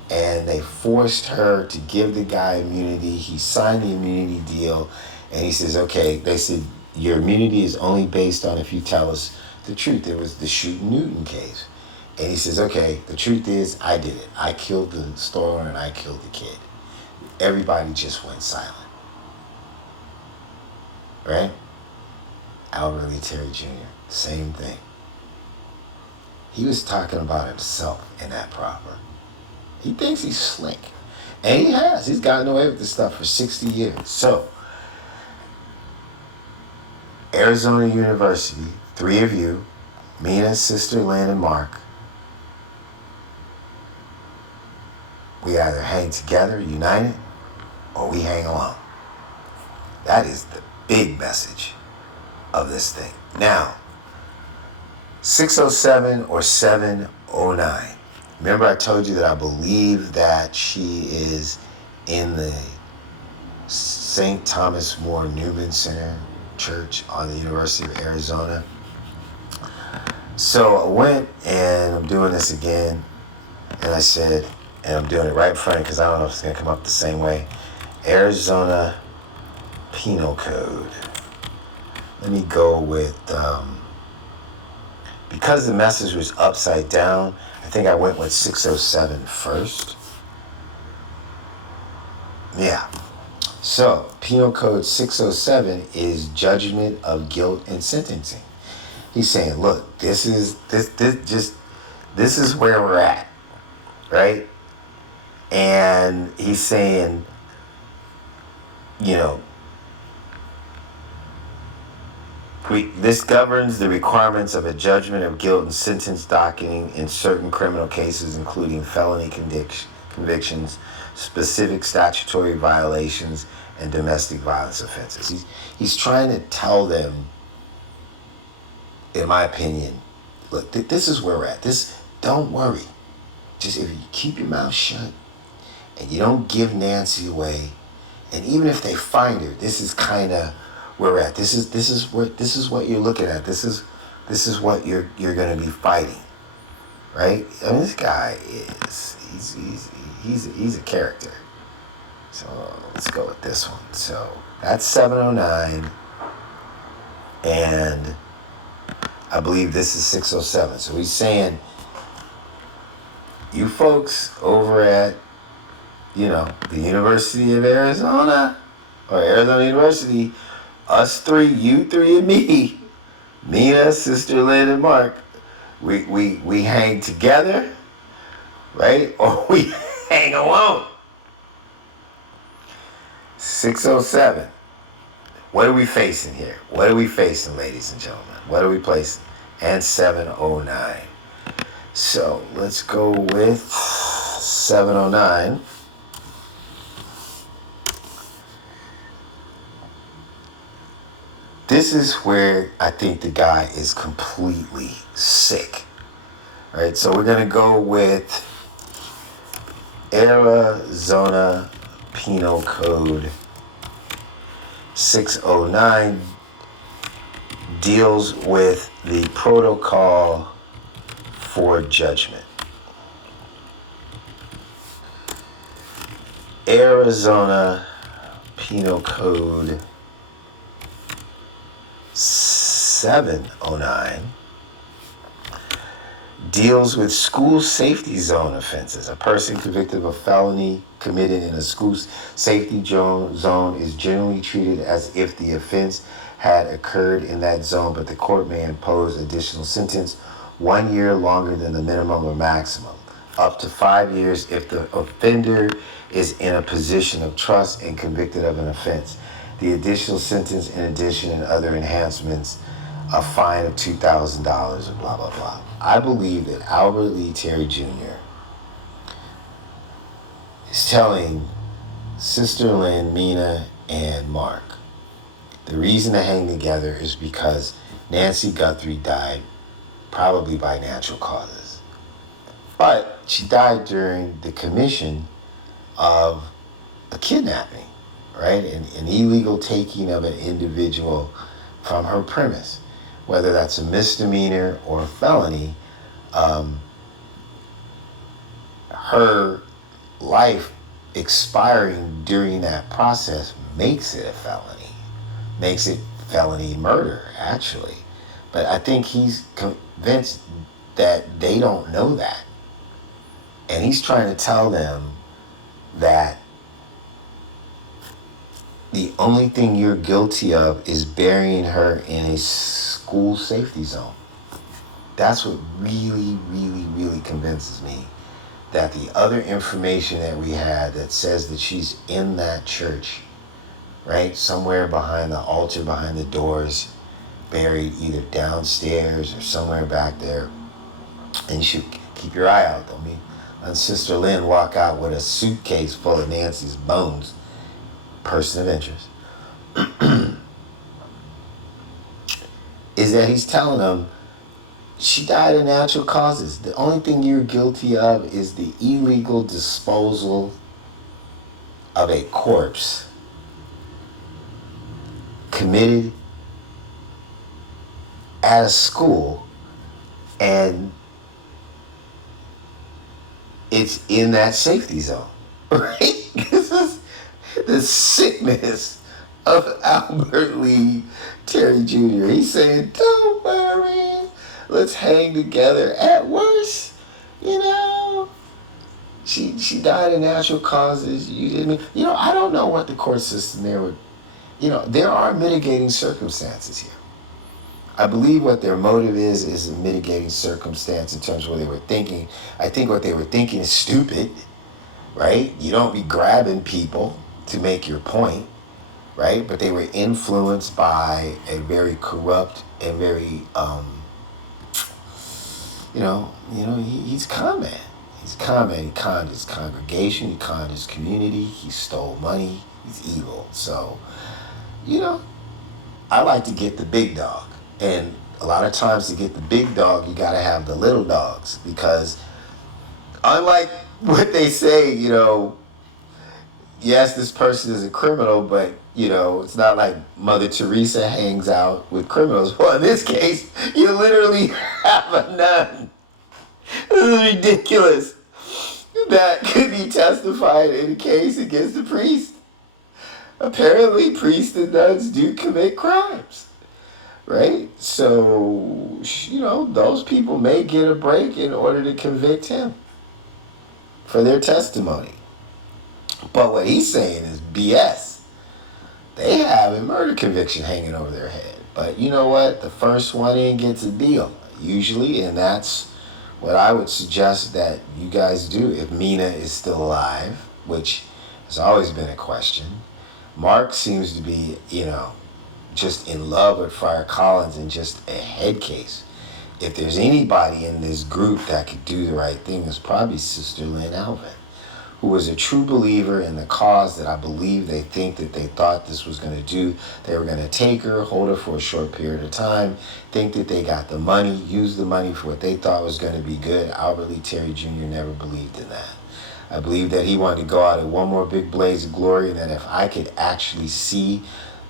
and they forced her to give the guy immunity. He signed the immunity deal, and he says, okay, they said, your immunity is only based on if you tell us the truth. There was the Shoot Newton case. And he says, okay, the truth is, I did it. I killed the store owner and I killed the kid. Everybody just went silent. Right? Albert Lee Terry Jr., same thing. He was talking about himself in that proper. He thinks he's slick. And he has. He's gotten away with this stuff for 60 years. So, Arizona University, 3 of you, me and his sister Lynn and Mark, we either hang together, united, or we hang alone. That is the big message of this thing. Now, 607 or 709. Remember I told you that I believe that she is in the St. Thomas More Newman Center Church on the University of Arizona. So I went, and I'm doing this again, and I said, and I'm doing it right in front because I don't know if it's going to come up the same way, Arizona Penal Code. Let me go with, because the message was upside down, I think I went with 607 first. Yeah. So, Penal Code 607 is judgment of guilt and sentencing. He's saying, look, this is where we're at, right? And he's saying, you know, this governs the requirements of a judgment of guilt and sentence docketing in certain criminal cases, including felony convictions, specific statutory violations, and domestic violence offenses. He's trying to tell them, in my opinion, look, this is where we're at. Don't worry. Just if you keep your mouth shut and you don't give Nancy away, and even if they find her, this is kind of where we're at. This is what you're looking at. This is what you're going to be fighting, right? I mean, this guy he's a character. So let's go with this one. So that's 709, and I believe this is 607. So he's saying, you folks over at, the University of Arizona, or Arizona University, us three, you three and me, Mina, Sister Lynn, and Mark, we hang together, right? Or we hang alone. 607. What are we facing here? What are we facing, ladies and gentlemen? What are we placing? And 709. So let's go with 709. This is where I think the guy is completely sick. All right, so we're going to go with Arizona Penal Code 609 deals with the protocol for judgment. Arizona Penal Code 709 deals with school safety zone offenses. A person convicted of a felony committed in a school safety zone is generally treated as if the offense had occurred in that zone, but the court may impose additional sentence 1 year longer than the minimum or maximum, up to 5 years if the offender is in a position of trust and convicted of an offense. The additional sentence, in addition, and other enhancements, a fine of $2,000 or blah, blah, blah. I believe that Albert Lee Terry Jr. is telling Sister Lynn, Mina, and Mark, the reason to hang together is because Nancy Guthrie died probably by natural causes. But she died during the commission of a kidnapping, right? An illegal taking of an individual from her premise. Whether that's a misdemeanor or a felony, her life expiring during that process makes it a felony. Makes it felony murder, actually. But I think he's convinced that they don't know that. And he's trying to tell them that the only thing you're guilty of is burying her in a school safety zone. That's what really, really, really convinces me that the other information that we had that says that she's in that church, right, somewhere behind the altar, behind the doors, buried either downstairs or somewhere back there. And you should keep your eye out, though. And Sister Lynn walk out with a suitcase full of Nancy's bones. Person of interest. Is that he's telling them she died of natural causes. The only thing you're guilty of is the illegal disposal of a corpse committed at a school, and it's in that safety zone, right? This is the sickness of Albert Lee Terry Jr. He's saying, don't worry, let's hang together. At worst, she died of natural causes. You didn't, I don't know what the court system there would, there are mitigating circumstances here. I believe what their motive is a mitigating circumstance in terms of what they were thinking. I think what they were thinking is stupid, right? You don't be grabbing people to make your point, right? But they were influenced by a very corrupt and very, he's a con man. He's a con man. He conned his congregation. He conned his community. He stole money. He's evil. So, I like to get the big dog. And a lot of times to get the big dog, you got to have the little dogs. Because unlike what they say, yes, this person is a criminal, but, it's not like Mother Teresa hangs out with criminals. Well, in this case, you literally have a nun. This is ridiculous. That could be testified in a case against the priest. Apparently, priests and nuns do commit crimes, right? So, those people may get a break in order to convict him for their testimony. But what he's saying is BS. They have a murder conviction hanging over their head. But you know what? The first one in gets a deal, usually, and that's what I would suggest that you guys do if Mina is still alive, which has always been a question. Mark seems to be, just in love with Friar Collins and just a head case. If there's anybody in this group that could do the right thing, it's probably Sister Lynn Alvin, who was a true believer in the cause that I believe they think that they thought this was going to do. They were going to take her, hold her for a short period of time, think that they got the money, use the money for what they thought was going to be good. Albert Lee Terry Jr. never believed in that. I believe that he wanted to go out in one more big blaze of glory, and that if I could actually see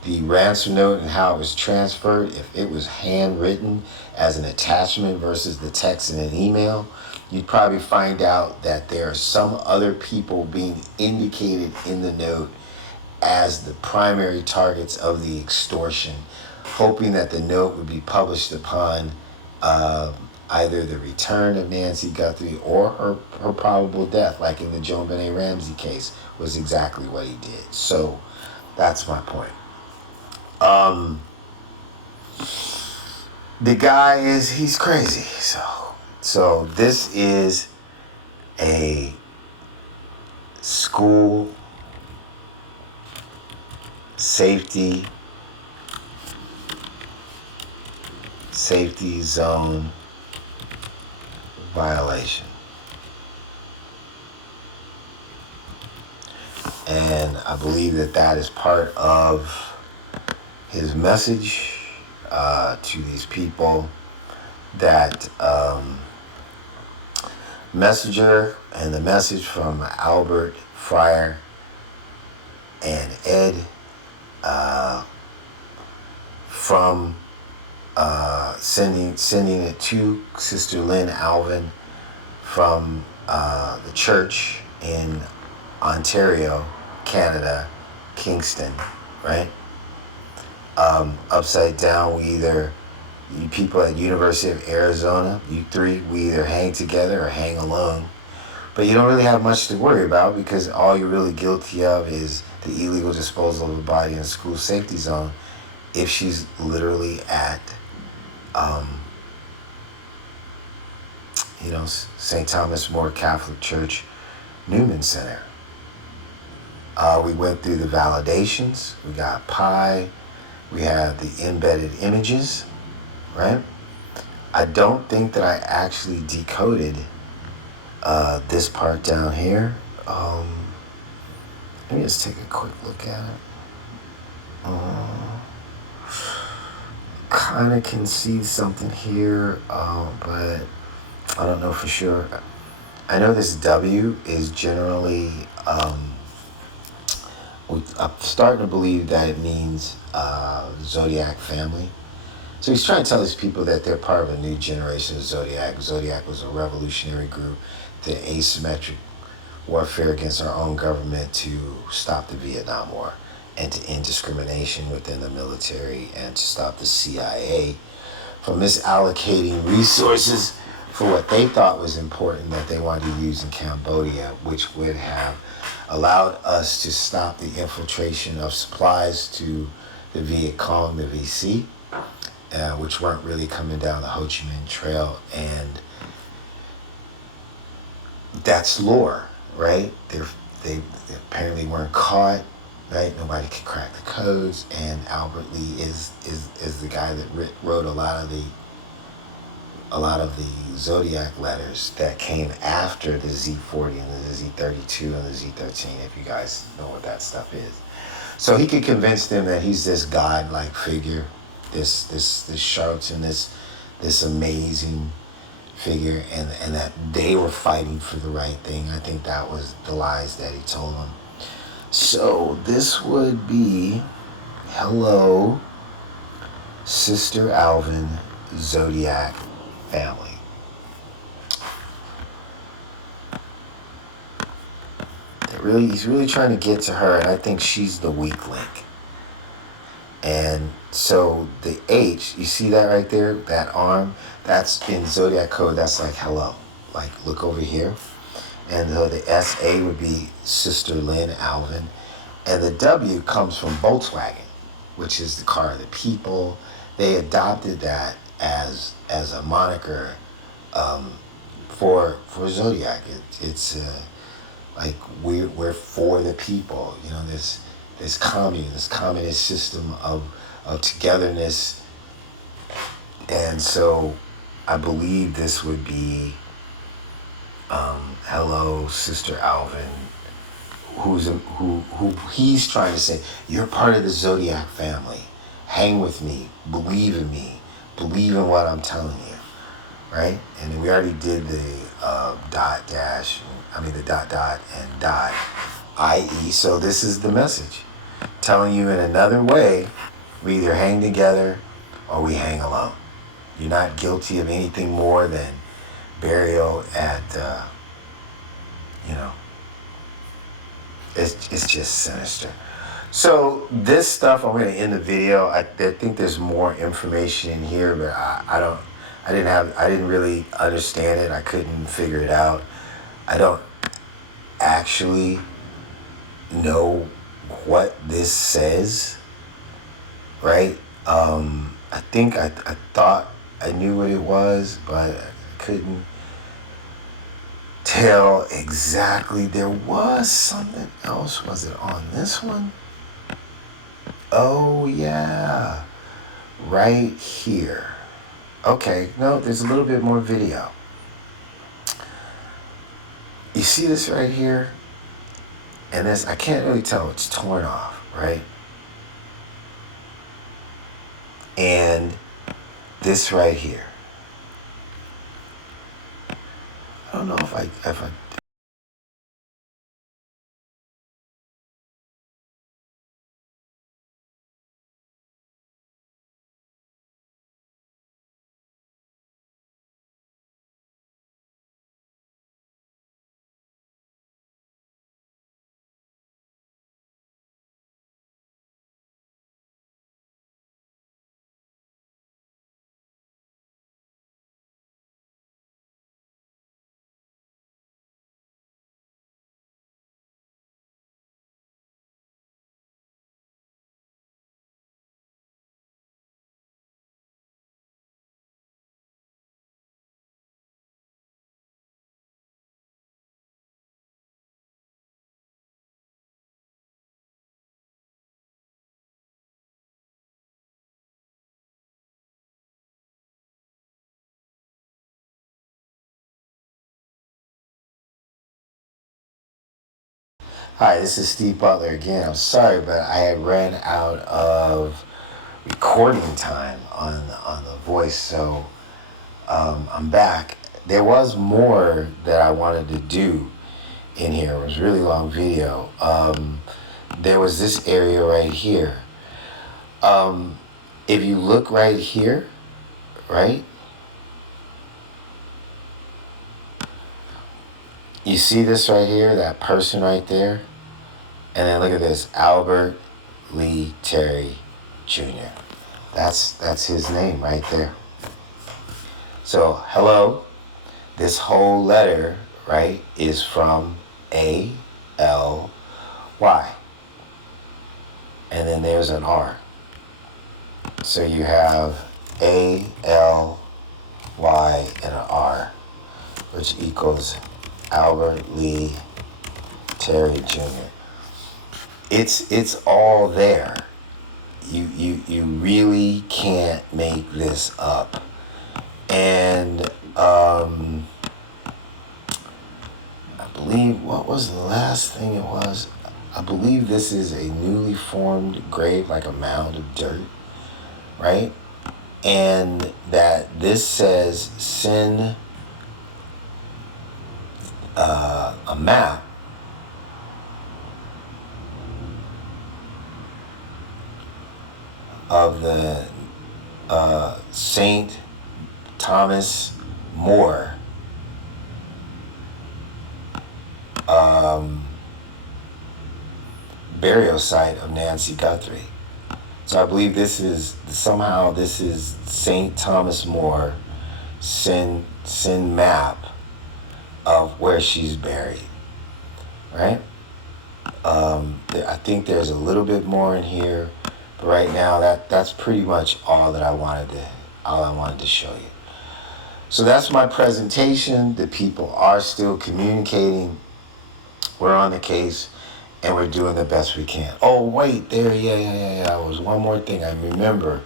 the ransom note and how it was transferred, if it was handwritten as an attachment versus the text in an email, you'd probably find out that there are some other people being indicated in the note as the primary targets of the extortion, hoping that the note would be published upon either the return of Nancy Guthrie or her probable death, like in the Joan Benet Ramsey case, was exactly what he did. So that's my point. The guy he's crazy. So this is a school safety zone violation. And I believe that is part of his message to these people, that messenger and the message from Albert, Friar, and Ed from sending it to Sister Lynn Alvin from the church in Ontario, Canada, Kingston, right? Upside down, you people at University of Arizona, you three, we either hang together or hang alone. But you don't really have much to worry about, because all you're really guilty of is the illegal disposal of a body in a school safety zone if she's literally at St. Thomas More Catholic Church, Newman Center. We went through the validations. We got pi. We have the embedded images, right? I don't think that I actually decoded this part down here. Let me just take a quick look at it. Kind of can see something here, but I don't know for sure. I know this W is generally, I'm starting to believe that it means Zodiac family. So he's trying to tell his people that they're part of a new generation of Zodiac. Zodiac was a revolutionary group, the asymmetric warfare against our own government to stop the Vietnam War and to end discrimination within the military and to stop the CIA from misallocating resources for what they thought was important that they wanted to use in Cambodia, which would have allowed us to stop the infiltration of supplies to the Viet Cong, the VC, which weren't really coming down the Ho Chi Minh Trail. And that's lore, right? they apparently weren't caught, right? Nobody could crack the codes, and Albert Lee is the guy that wrote a lot of the Zodiac letters that came after the Z40 and the Z32 and the Z13, if you guys know what that stuff is. So he could convince them that he's this god-like figure, this charlatan, this amazing figure, and that they were fighting for the right thing. I think that was the lies that he told them. So this would be, hello, Sister Alvin, Zodiac family. He's really trying to get to her, and I think she's the weak link. And so the H, you see that right there, that arm, that's in Zodiac code, that's like hello. Like, look over here. And the SA would be Sister Lynn, Alvin. And the W comes from Volkswagen, which is the car of the people. They adopted that as a moniker for Zodiac. It's like we're for the people. You know, this communist system of togetherness. And so I believe this would be hello, Sister Alvin, who he's trying to say, you're part of the Zodiac family. Hang with me, believe in me, believe in what I'm telling you, right? And we already did the the dot and dot, i.e. So this is the message, telling you in another way, we either hang together or we hang alone. You're not guilty of anything more than burial at, it's just sinister. So this stuff, I'm going to end the video. I think there's more information in here, but I didn't really understand it. I couldn't figure it out. I don't actually know what this says, right? I think I thought I knew what it was, but I couldn't tell exactly. There was something else. Was it on this one? Oh yeah, right here. Okay, no, there's a little bit more video. You see this right here? And this, I can't really tell, it's torn off, right? And this right here. I don't know if I Hi, this is Steve Butler again. I'm sorry, but I had ran out of recording time on the voice, so I'm back. There was more that I wanted to do in here. It was a really long video. There was this area right here. If you look right here, right? You see this right here, that person right there? And then look at this, Albert Lee Terry Jr. That's his name right there. So, hello. This whole letter, right, is from A-L-Y. And then there's an R. So you have A-L-Y and an R, which equals Albert Lee Terry Jr. It's all there. You really can't make this up. And I believe, what was the last thing it was? I believe this is a newly formed grave, like a mound of dirt, right? And that this says send a map of the St. Thomas More burial site of Nancy Guthrie. So I believe this is St. Thomas More sin map of where she's buried, right? I think there's a little bit more in here, but right now that's pretty much all I wanted to show you. So that's my presentation. The people are still communicating. We're on the case, and we're doing the best we can. Oh, wait, there, yeah. There was one more thing I remember.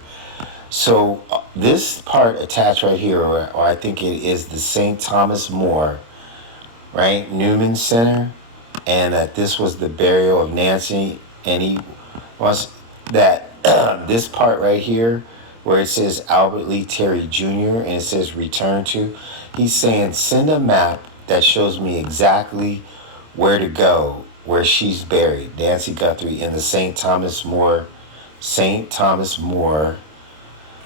So this part attached right here, or I think it is the St. Thomas More, right, Newman Center, and that this was the burial of Nancy, and he was that this part right here, where it says Albert Lee Terry Jr. and it says return to, he's saying send a map that shows me exactly where to go, where she's buried, Nancy Guthrie, in the St. Thomas More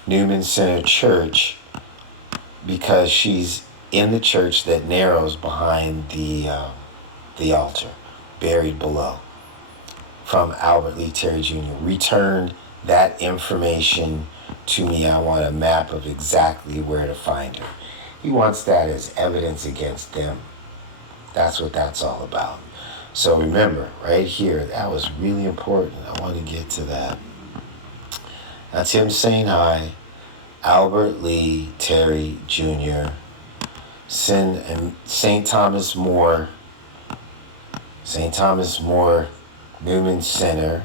Newman Center Church, because she's in the church that narrows behind the altar, buried below, from Albert Lee Terry Jr. Return that information to me. I want a map of exactly where to find her. He wants that as evidence against them. That's what that's all about. So remember, right here, that was really important. I want to get to that. That's him saying hi. Albert Lee Terry Jr. St. Thomas More Newman Center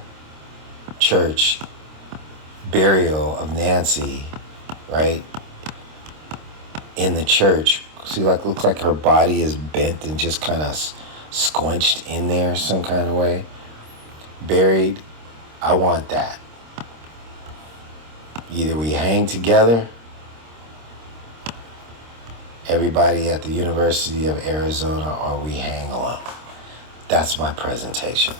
Church, burial of Nancy, right, in the church. See, looks like her body is bent and just kind of squinched in there some kind of way. Buried. I want that. Either we hang together, everybody at the University of Arizona, or we hang alone. That's my presentation.